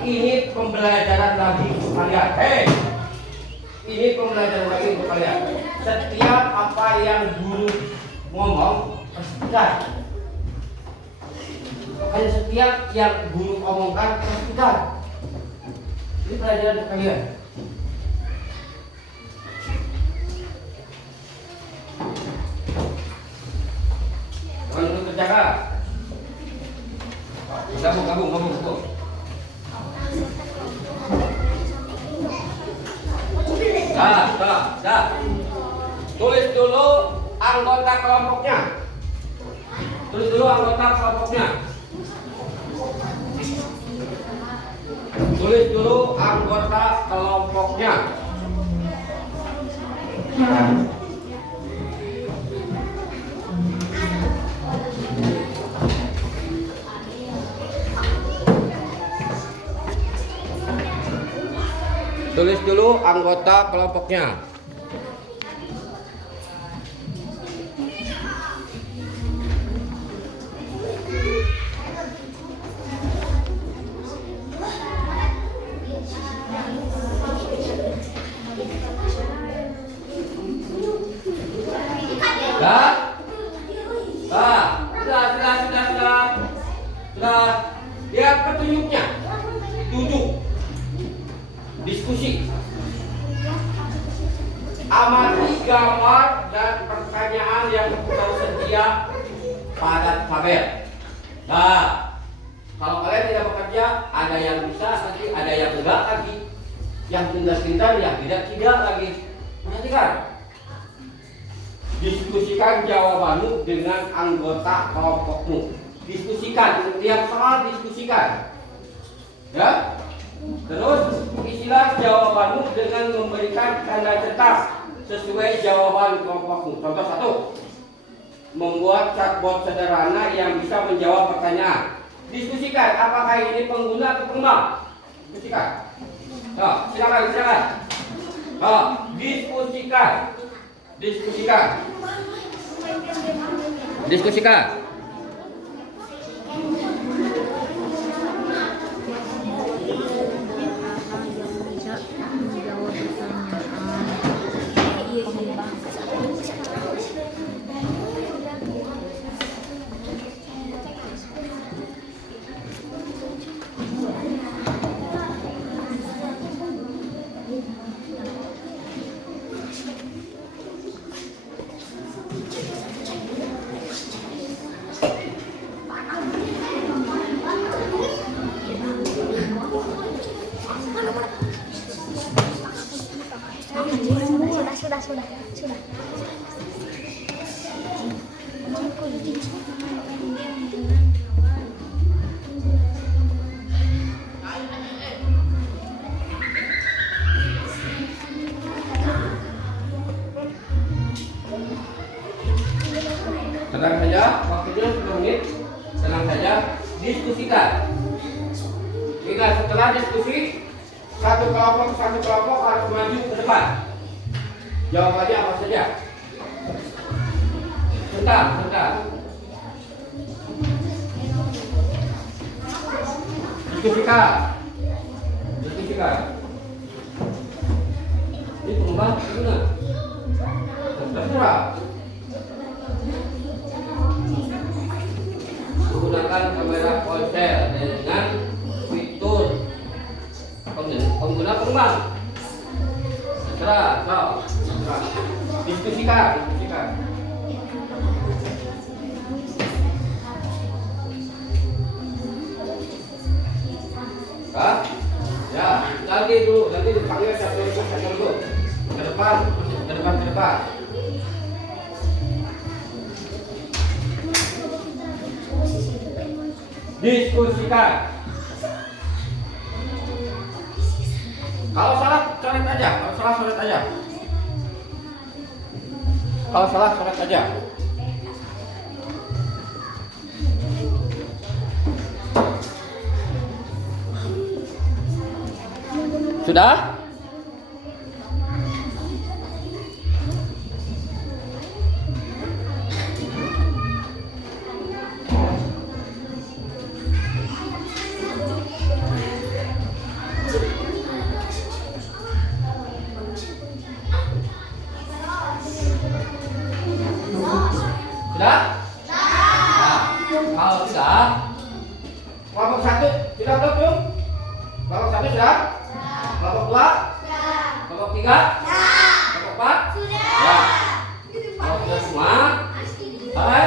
Ini pembelajaran lagi untuk kalian. Ini pembelajaran lagi untuk kalian. Setiap apa yang guru ngomong pastikan. Makanya setiap yang guru omongkan pastikan. Ini pelajaran untuk kalian. Jangan dulu kerjakan. Gabung. Dah. Tulis dulu anggota kelompoknya. Tulis dulu anggota kelompoknya. Sudah. Lihat petunjuknya. 7. Diskusi. Amati gambar dan pertanyaan yang tersedia pada tabel. Nah, kalau kalian tidak bekerja, ada yang bisa lagi, ada yang enggak lagi, yang pintar-pintar, yang tidak lagi. Perhatikan. Diskusikan jawabanmu dengan anggota kelompokmu. Diskusikan, setiap soal diskusikan. Ya. Terus isilah jawabanmu dengan memberikan tanda cetak sesuai jawaban kelompokmu. Contoh 1. Membuat chatbot sederhana yang bisa menjawab pertanyaan. Diskusikan apakah ini pengguna atau pengembang. Diskusikan. Silakan. Diskusikan. Sudah. Tenang saja, waktunya 10 menit. Tenang saja, diskusikan. Ingat, setelah diskusi, satu kelompok harus maju ke depan. Jawabannya apa saja? Sebentar. Diskusikan. Ini pengembang gimana? Terserah. Menggunakan kamera ponsel dengan fitur pengguna pengembang. Terserah. Diskusikan. Ya, nanti dipanggil satu dulu. Ke depan. Diskusikan. Kalau salah coret aja. Sudah? Kalau sudah, kelompok 1 sudah belum? Kelompok 1 sudah? Kelompok 2? Kelompok 3? Kelompok 4? Ya. Kalau sudah semua, hei,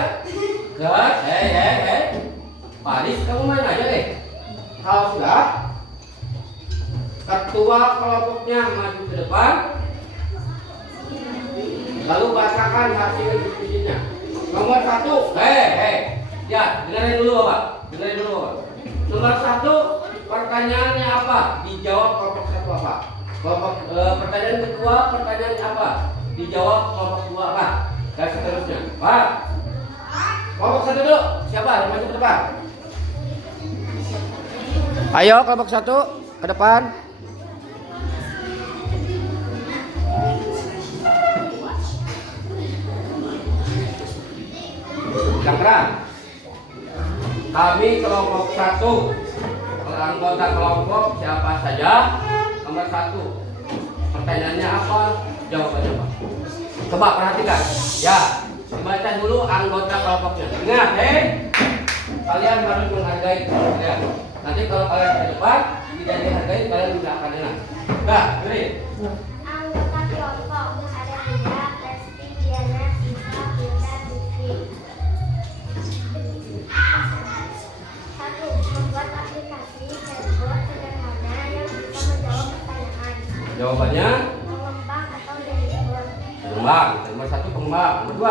Paris, kamu main aja deh. Kalau sudah, ketua kelompoknya maju ke depan, lalu bacakan hasil diskusinya. Nomor 1, ya dengerin dulu Bapak, dengerin dulu Bapak. Nomor 1, pertanyaannya apa? Dijawab kelompok 1 apa? Pertanyaan kedua, pertanyaannya apa? Dijawab kelompok 2 apa? Dan seterusnya. Pak, kelompok 1 dulu, siapa yang maju ke depan? Ayo kelompok 1 ke depan. Yang keras. Kami kelompok 1. Anggota kelompok siapa saja? Nomor 1. Pertanyaannya apa? Jawabannya apa? Coba perhatikan. Ya, dibaca dulu anggota kelompoknya. Ingat, kalian harus menghargai ya. Nanti kalau kalian ke depan tidak dihargai, kalian tidak akan enak. Nah, beri. Anggota kelompok ada Ria, Lesti, Diana, Siva, Hilda, Putri. 1. Membuat aplikasi chatbot sederhana yang bisa menjawab pertanyaan. Jawabannya Pengembang atau dashboard. pengembang. Nomor 1 pengembang. Nomor 2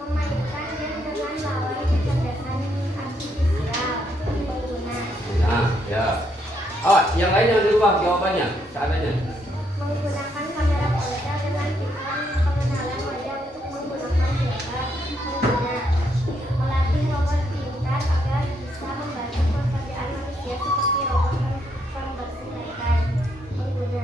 Memainkan game dengan lawan kecerdasan artifisial. Pengguna. nah, ya. Oh, yang lain yang dirubah jawabannya seadanya. Menggunakan kamera ponsel dengan fitur pengenalan wajah untuk menggunakan filter pengguna. Melatih robot pintar agar bisa membantu pekerjaan manusia seperti robot pembersih lantai. Pengguna.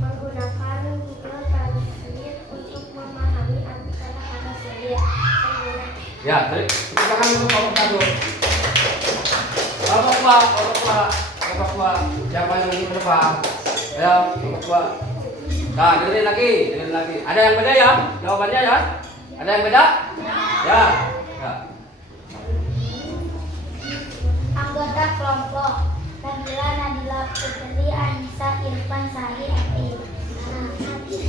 Menggunakan Google Translate untuk memahami arti kata-kata sulit. Pengguna. Ya, tepuk tangan dulu kelompok 1. Kelompok 2, kelompok 2. Siapa yang ingin ke depan? Ayo, kelompok 2. Nah, dengerin lagi. Ada yang beda ya? Jawabannya ya? Ada yang beda? Ya. Ya. Anggota kelompok Nadila, Putri, Anissa, Irfan, Sari, Epi. 1.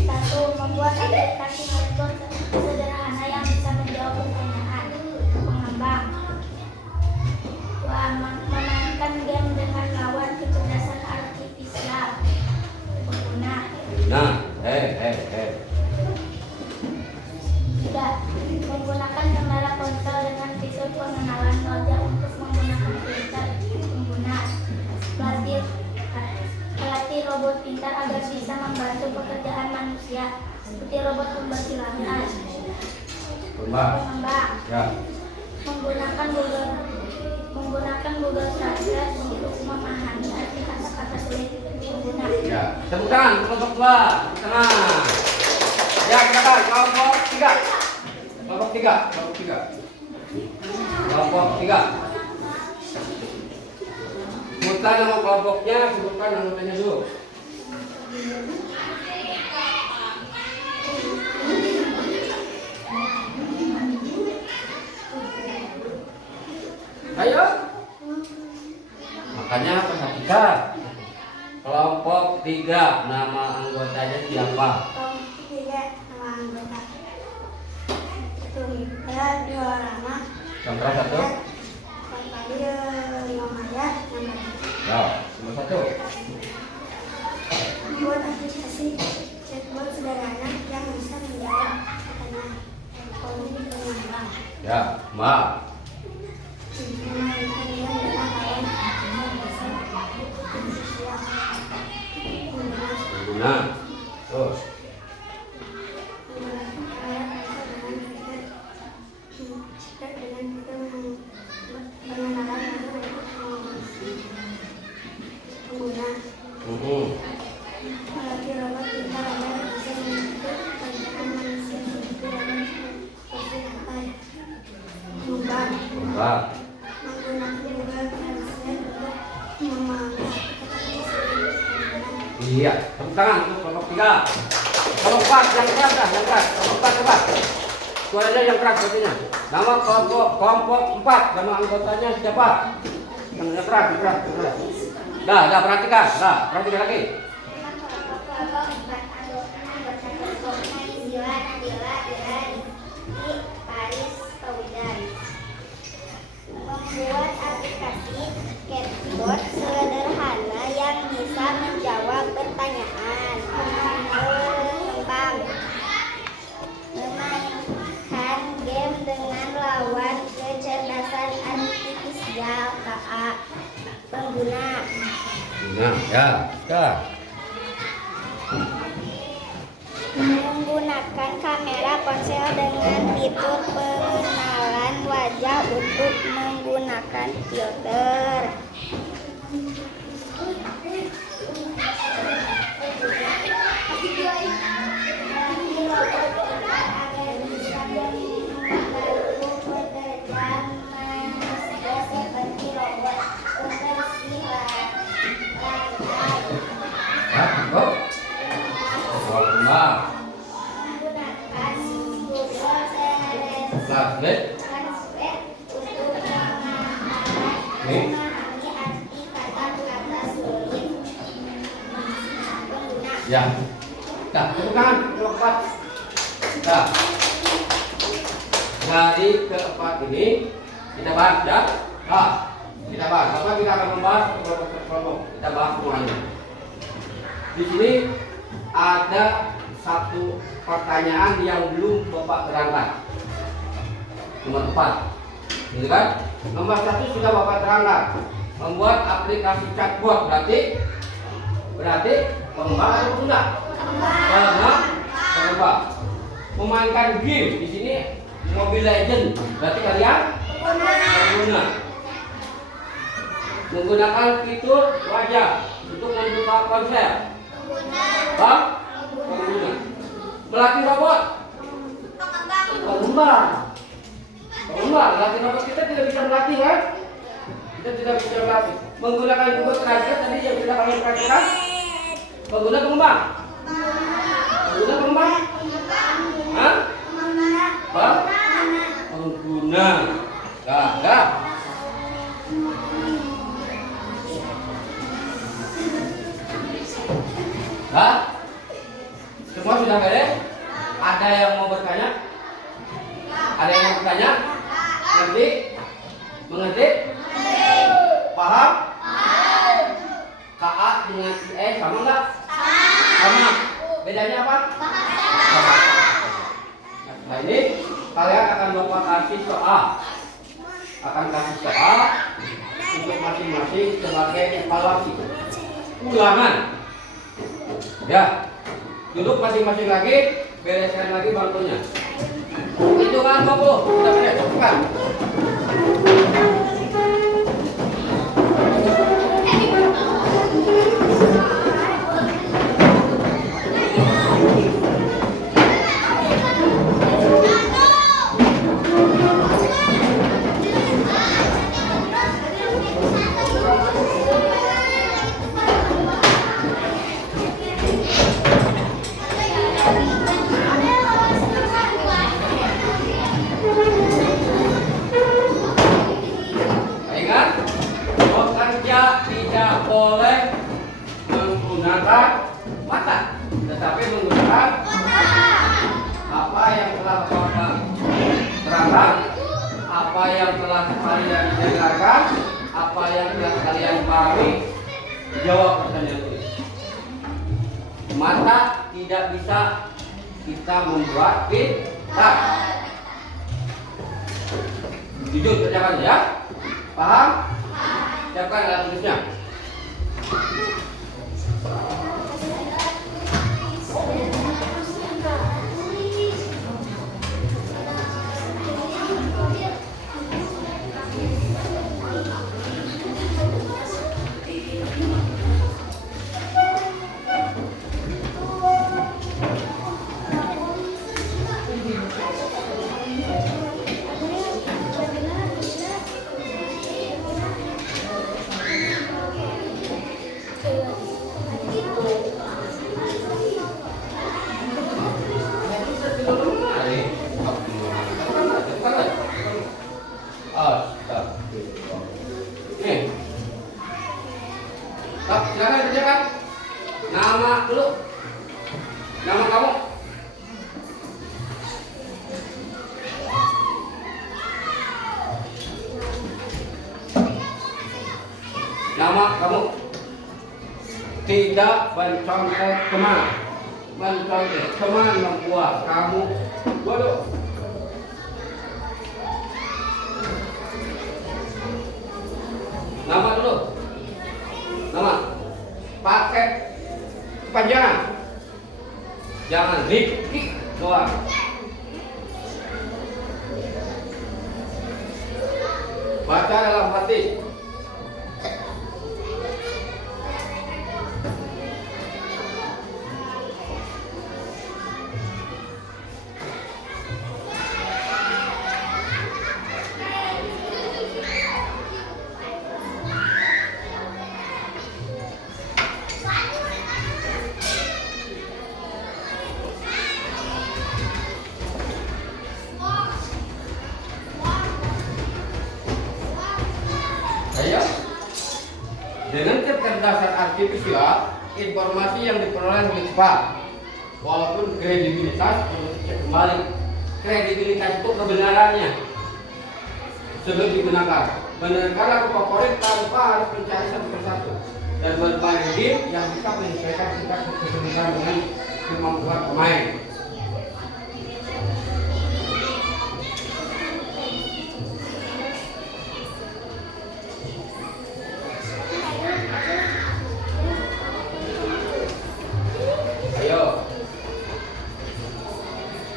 Membuat aplikasi chatbot sederhana yang bisa menjawab pertanyaan. Pengembang. 2. Memainkan game dengan lawan kecerdasan artifisial. Pengguna. Nah, 3. Menggunakan kamera ponsel dengan fitur pengenalan wajah untuk menggunakan filter. Pengguna. Melatih robot pintar agar bisa membantu pekerjaan manusia seperti robot pembersih lantai. Pengembang. Ya. Menggunakan Google Translate untuk memahami arti kata-kata sulit. Pengguna. Ya. Tepuk tangan kelompok 2. Tepuk tangan. Ya, silakan kelompok 3. Kelompok 3. Kelompok 3. Sebutkan nama kelompoknya, sebutkan anggotanya dulu. Ayo. Makanya perhatikan. Kelompok 3, nama anggotanya siapa? Kelompok 3 nama anggota. 1. Mitra, 2. Rama. Yang terakhir 1. Nomaya, nama. Ya, nomor 1. Membuat aplikasi chatbot sederhana yang bisa menjawab pertanyaan. Pengembang. Ya, Mbak. Memainkan game dengan lawan kecerdasan artifisial. Pengguna. Terus. Melatih robot pintar agar bisa membantu pekerjaan manusia seperti robot pembersih lantai. Pengembang. Mbak. Menggunakan Google Translate untuk memahami kata-kata sulit. Iya, tepuk tangan untuk kelompok 3. Kelompok 4 yang keras dah, yang keras. Kelompok 4 coba. Suaranya yang keras berartinya. Nama kelompok 4, nama anggotanya siapa? Yang keras. Dah perhatikan lagi. Membuat aplikasi robot sederhana yang bisa menjawab pertanyaan. Kembang. Memainkan game dengan lawan kecerdasan artifisial KA. Pengguna. Nah, ya, ya. Menggunakan kamera ponsel dengan fitur pengenalan wajah untuk menggunakan filter. Seperti robot pembersih lantai. Ya, go. Soal kembang. Menggunakan Google Translate. Translate untuk Nih. memahami arti kata-kata sulit. Pengguna. Ya. Dah, tepuk tangan keempat. Dah. Dari keempat ini kita bahas ya. Kita bahas. Apa kita akan membahas kelompok. Kita bahas semuanya. Di sini ada satu pertanyaan yang belum Bapak terangkan. Nomor 4. Gitu kan? Nomor 1 sudah Bapak terangkan. Membuat aplikasi chatbot berarti pengembang atau pengguna? Pengembang. Memainkan game di sini Mobile Legend berarti kalian pengguna. Menggunakan fitur wajah untuk membuka ponsel. Pengguna. Melatih robot. Pengembang. Melatih robot kita tidak bisa melatih kan? Kita tidak bisa melatih. Menggunakan Google Translate tadi yang sudah kami perhatikan. Pengguna pengembang. Pengguna pengembang. Hah? Pengguna. Dah. Hah? Semua sudah beres? Ada yang mau bertanya? Ada yang mau bertanya? Ngerti? Mengerti? Paham? KA dengan IE sama enggak? Sama. Bedanya apa? Sama. Nah ini kalian akan Bapak kasih soal. Untuk masing-masing sebagai evaluasi. Ulangan. Ya, duduk masing-masing lagi, bereskan lagi bangkunya. Hitungan 20, kita beres, bukan? Boleh menggunakan mata, tetapi menggunakan apa yang telah Bapak terangkan, apa yang telah kalian dengarkan, apa yang telah kalian pahami, jawab pertanyaan ini. Mata tidak bisa kita membuat pintar. Jujur kerjakan ya, paham? Siapkan alat tulisnya. Silakan kerjakan. Nama dulu. Nama kamu. Nama kamu tidak mencontek teman. Mencontek teman membuat kamu bodoh. Nama dulu. Nama. Pakai kepanjangan. Jangan Rifki doang. Baca dalam hati. Ayo. Dengan kecerdasan artifisial, informasi yang diperoleh lebih cepat. Walaupun kredibilitas perlu dicek kembali. Kredibilitas itu kebenarannya sebelum digunakan. Benarkah lagu favorit tanpa harus mencari satu persatu dan berbagai game yang bisa menyesuaikan tingkat kesulitan dengan kemampuan pemain.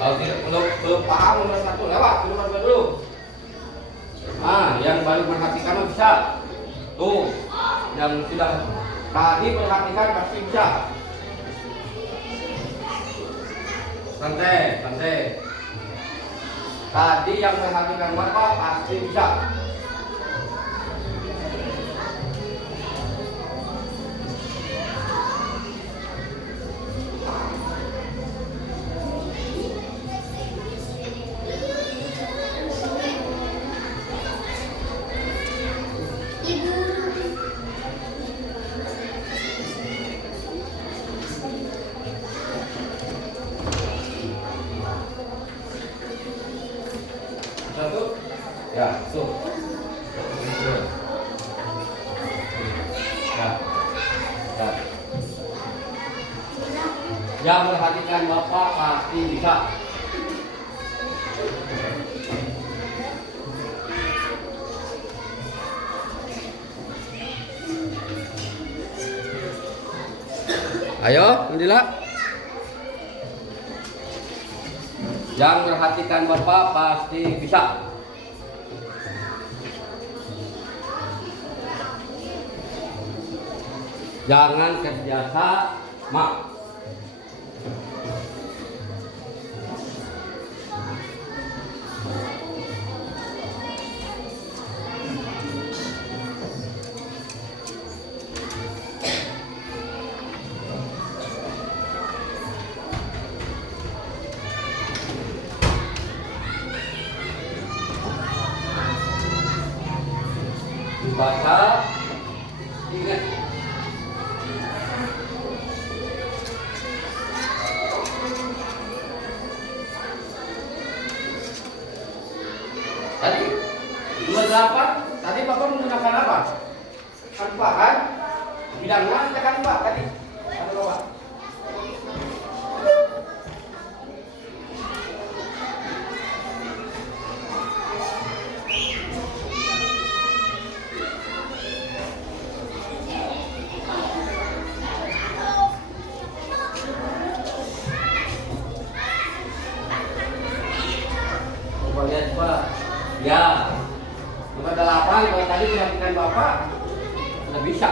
Kalau tidak belum paham nomor satu lewat nomor dua dulu. Yang baru perhatikan bisa. Tuh, yang sudah tadi perhatikan pasti bisa. Santai, santai. Tadi yang perhatikan Bapak pasti bisa. Satu, ya, tuh. Ya, ya. Yang perhatikan Bapak pasti bisa. Ayo, Indila. Yang perhatikan Bapak pasti bisa. Jangan kerjasama. Baca, ingat. Tadi 28, tadi Bapak menggunakan apa? Kanva kan? Bidangnya kita Kanva tadi. Ada Bapak. Lihat Pak, ya nomor 8 kalau tadi perhatikan Bapak udah bisa.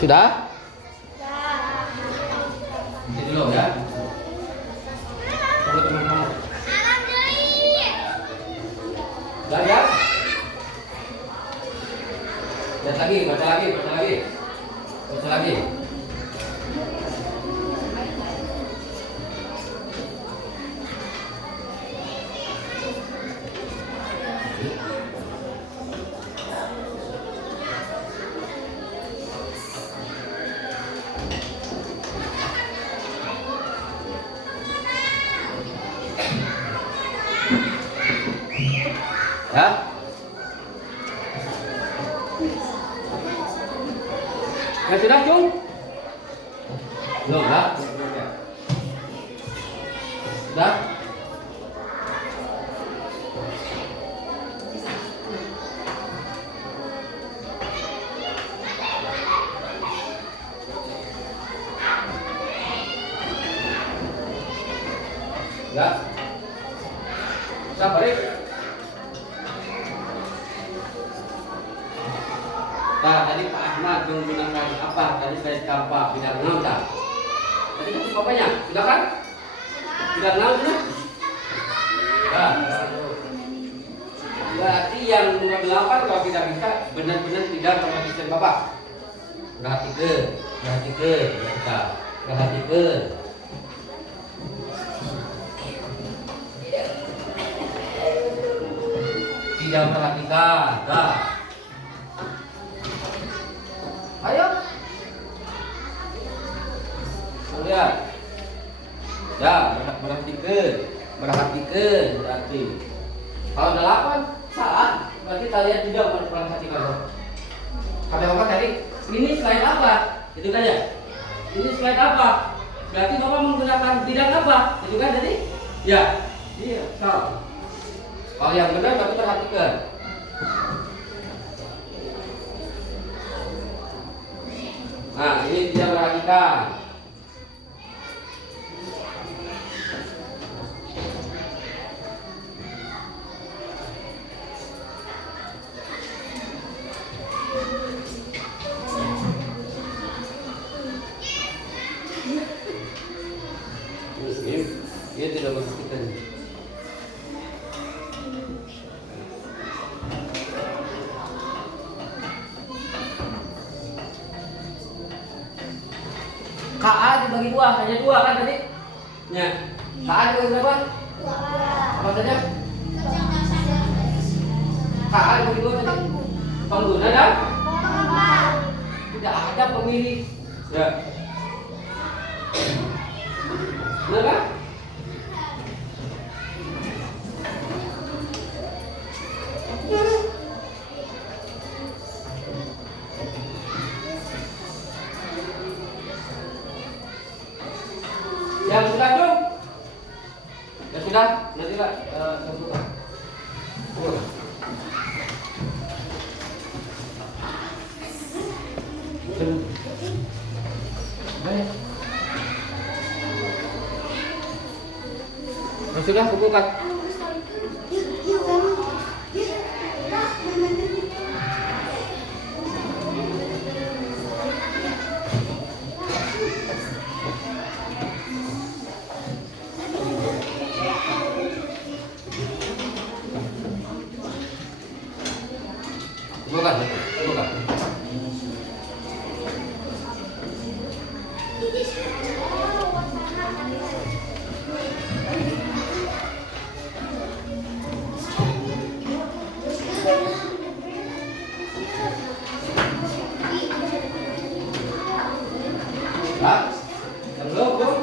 Sudah? Ini dulu ya. Tunggu teman kamu. Sudah ya? Lihat lagi, baca lagi, baca lagi. Baca lagi. Ya? Ya sudah, Cung? Belum lah. Sudah? Ya? Sudah balik? Nah, tadi Pak Ahmad menggunakan apa? Tadi saya tampak bidang 6 tak? Tadi kan bapaknya, sudah kan? Bidang 6 sudah? Nah, berarti yang nomor 8 kalau tidak bisa benar-benar tidak perhatikan bapak. Perhatikan, perhatikan, ya kita perhatikan. Tidak perhatikan, dah. Ayo. Lihat. Ya, perhatikan. Perhatikan berarti. Kalau 8 salah, berarti kalian tidak memperhatikan. Kata Bapak tadi, ini slide apa? Itu kan ya? Ini slide apa? Berarti Bapak menggunakan bidang apa? Itu kan tadi? Ya. Iya, salah. Kalau yang benar berarti perhatikan. Nah, ini tidak perhatikan. Ini tidak perhatikan. KA dibagi 2, hanya 2 kan tadi? Ya. KA dibagi berapa? 2. Apa saja? KA dibagi 2 tadi? Pengguna dan? Tidak ada pemilik. Ya. Benar kan? Yang sudah dong? Ya sudah, nanti lah buka. Ya sudah, buka. Bukan, bukan. Nah, belum, belum.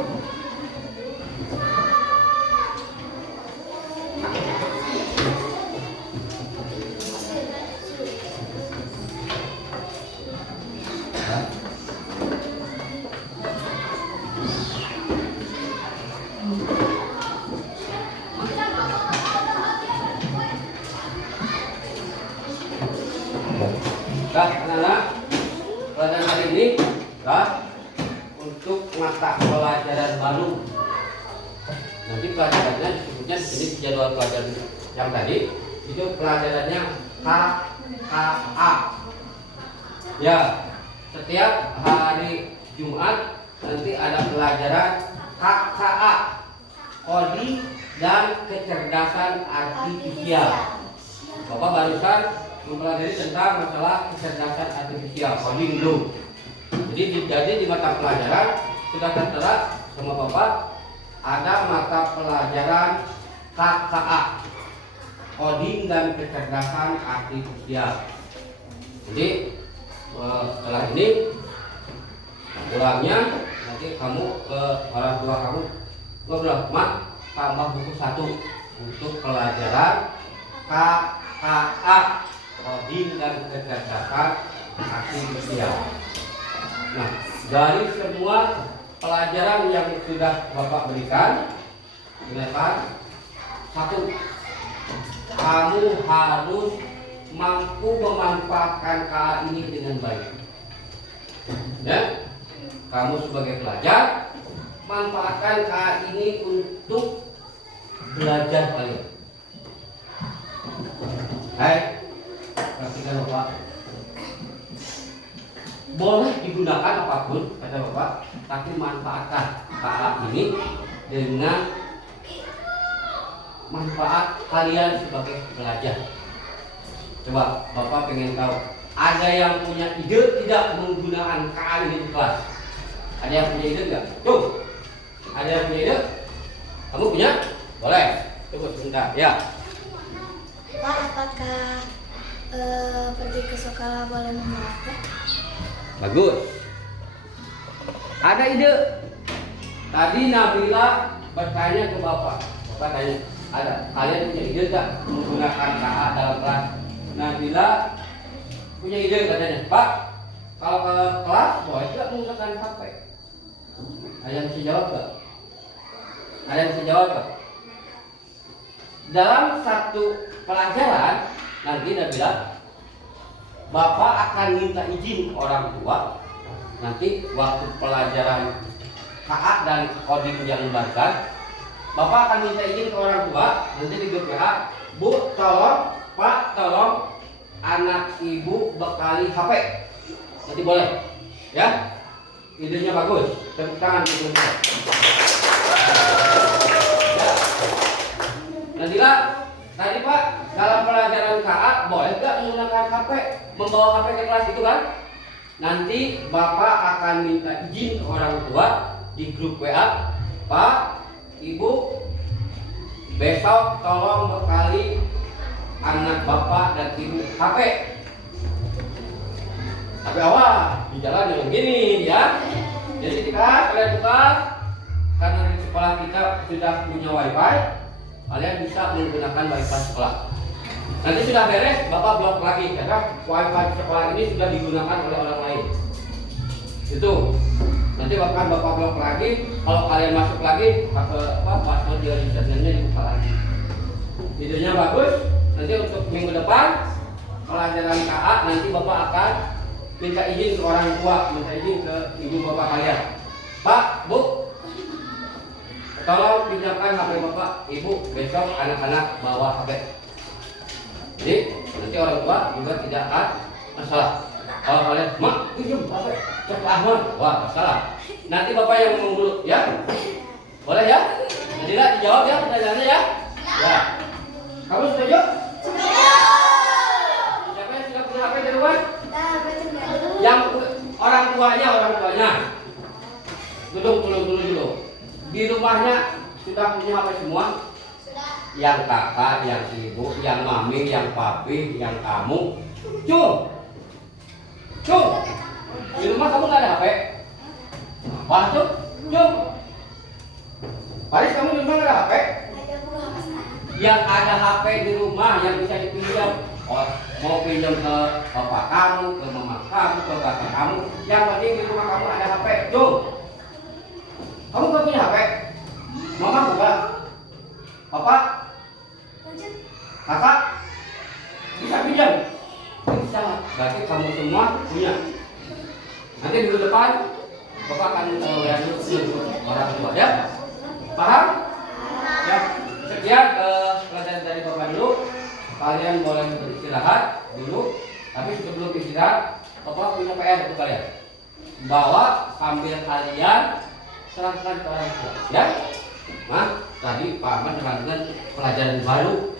Nah, anak-anak, pelajaran hari ini untuk mata pelajaran baru. Nanti pelajarannya disebutnya di sini jadwal pelajaran yang tadi itu pelajarannya KA. Ya, setiap hari Jumat nanti ada pelajaran KKA, Coding dan Kecerdasan Artifisial. Bapak barusan mempelajari tentang masalah kecerdasan artifisial, coding dulu. Jadi di mata pelajaran sudah tertera sama Bapak ada mata pelajaran KKA, Coding dan Kecerdasan Artifisial. Jadi setelah ini pulangnya nanti kamu ke orang tua kamu ngobrol, Mak, tambah buku 1 untuk pelajaran KKA, Coding dan Kecerdasan Artifisial. Nah, dari semua pelajaran yang sudah Bapak berikan, ingatkan 1, kamu harus mampu memanfaatkan KA ini dengan baik. Ya, kamu sebagai pelajar manfaatkan KA ini untuk belajar kalian. Hai, perhatikan Bapak. Boleh digunakan apapun kata Bapak, tapi manfaatkan KA ini dengan manfaat kalian sebagai pelajar. Coba Bapak pengen tahu, ada yang punya ide tidak menggunakan KA ini di kelas? Ada yang punya ide enggak? Tuh, ada yang punya ide? Kamu punya? Boleh. Tunggu sebentar, ya. Pak, apakah pergi ke sekolah boleh membaca? Bagus. Ada ide. Tadi Nabila bertanya ke Bapak. Bapak tanya, ada kalian punya ide tak menggunakan KA dalam kelas? Nabila punya ide katanya, Pak, kalau ke kelas boleh tidak menggunakan HP? Ada yang bisa jawab tak? Ada yang bisa jawab tak? Dalam satu pelajaran nanti Nabila, Bapak akan minta izin orang tua. Nanti waktu pelajaran KA dan coding yang barusan, Bapak akan minta izin ke orang tua. Nanti di grup WA, Bu, tolong, Pak, tolong anak ibu bekali HP. Nanti boleh, ya? Idenya bagus. Tepuk tangan untuk ya. Nabila, tadi Pak, dalam pelajaran KA boleh nggak menggunakan HP, membawa HP ke kelas itu kan? Nanti Bapak akan minta izin ke orang tua di grup WA, Pak, Ibu, besok tolong bekali anak Bapak dan Ibu HP. Tapi awas, di jalan yang gini ya. Jadi ketika kalian buka, karena di sekolah kita sudah punya wifi, kalian bisa menggunakan wifi sekolah. Nanti sudah beres, Bapak blok lagi karena wifi sekolah ini sudah digunakan oleh orang lain. Itu. Nanti Bapak blok lagi. Kalau kalian masuk lagi, password di username-nya dibuka lagi. Videonya bagus. Nanti untuk minggu depan pelajaran KA nanti Bapak akan minta izin ke orang tua, minta izin ke ibu bapak kalian. Pak, Bu, tolong pinjamkan HP Bapak, Ibu, besok anak-anak bawa HP. Jadi nanti orang tua juga tidak akan masalah. Kalau kalian, Mak, pinjam HP, cek Ahmad, wah masalah. Nanti Bapak yang ngomong dulu, ya? Boleh ya? Jadi lah dijawab ya pertanyaannya ya? Ya. Kamu setuju? Siapa yang sudah punya HP di rumah? Yang orang tuanya. Dulu. Di rumahnya sudah punya HP semua? Yang kakak, yang ibu, yang mami, yang papi, yang kamu. Cung. Di rumah kamu nggak ada HP? Wah tuh, Cung. Paris, kamu di rumah nggak ada HP? Yang ada HP di rumah yang bisa dipinjam. Oh, mau pinjam ke bapak kamu, ke mama kamu, ke kakak kamu. Yang penting di rumah kamu ada HP. Cung. Kamu nggak punya HP? Mama juga. Papa? Kakak? Bisa pinjam? Bisa. Berarti kamu semua punya. Nanti minggu depan Bapak akan WA dulu orang tua ya. Paham? Ya. Sekian pelajaran dari Bapak dulu. Kalian boleh beristirahat dulu. Tapi sebelum istirahat, Bapak punya PR untuk kalian. bawa sambil kalian serahkan ke orang tua, ya. Nah, tadi Pak Ahmad menerangkan pelajaran baru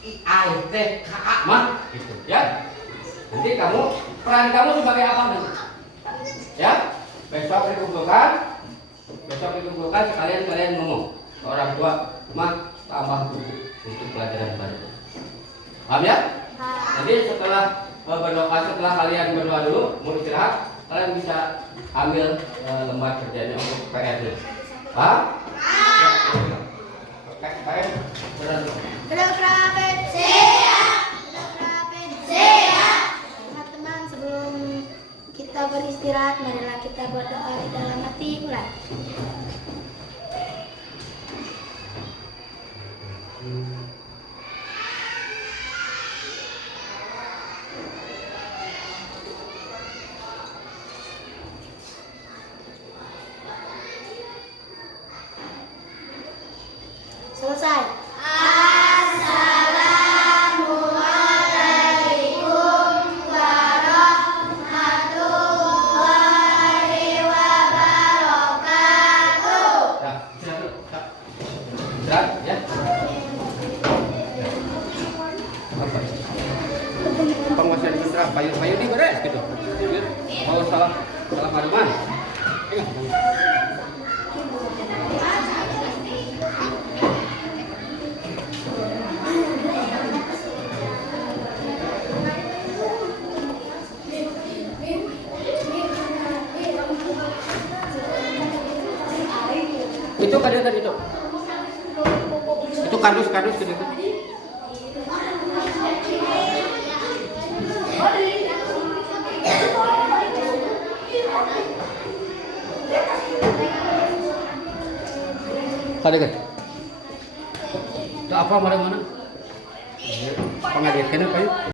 IATKA mah, gitu, ya. Nanti peran kamu sebagai apa nanti? Ya, besok dikumpulkan kalian ngomong ke orang tua, mah tambah buku untuk pelajaran baru. Paham ya? Jadi setelah berdoa, setelah kalian berdoa dulu, mau istirahat, kalian bisa ambil lembar kerjanya untuk PR-nya. Paham? PR benar. Kedokteran siap. Teman-teman, sebelum kita beristirahat, marilah kita berdoa di dalam hati mulai. Selesai. Assalamualaikum warahmatullahi wabarakatuh. Nah, istirahat dulu. Kak. Istirahat, ya. Apa? Penguasaan putra payu ini beres gitu. Kalau salah maruman. Itu kadang itu. Itu kardus gitu. Kada kan? Tak apa mana? Pengadilan apa yuk?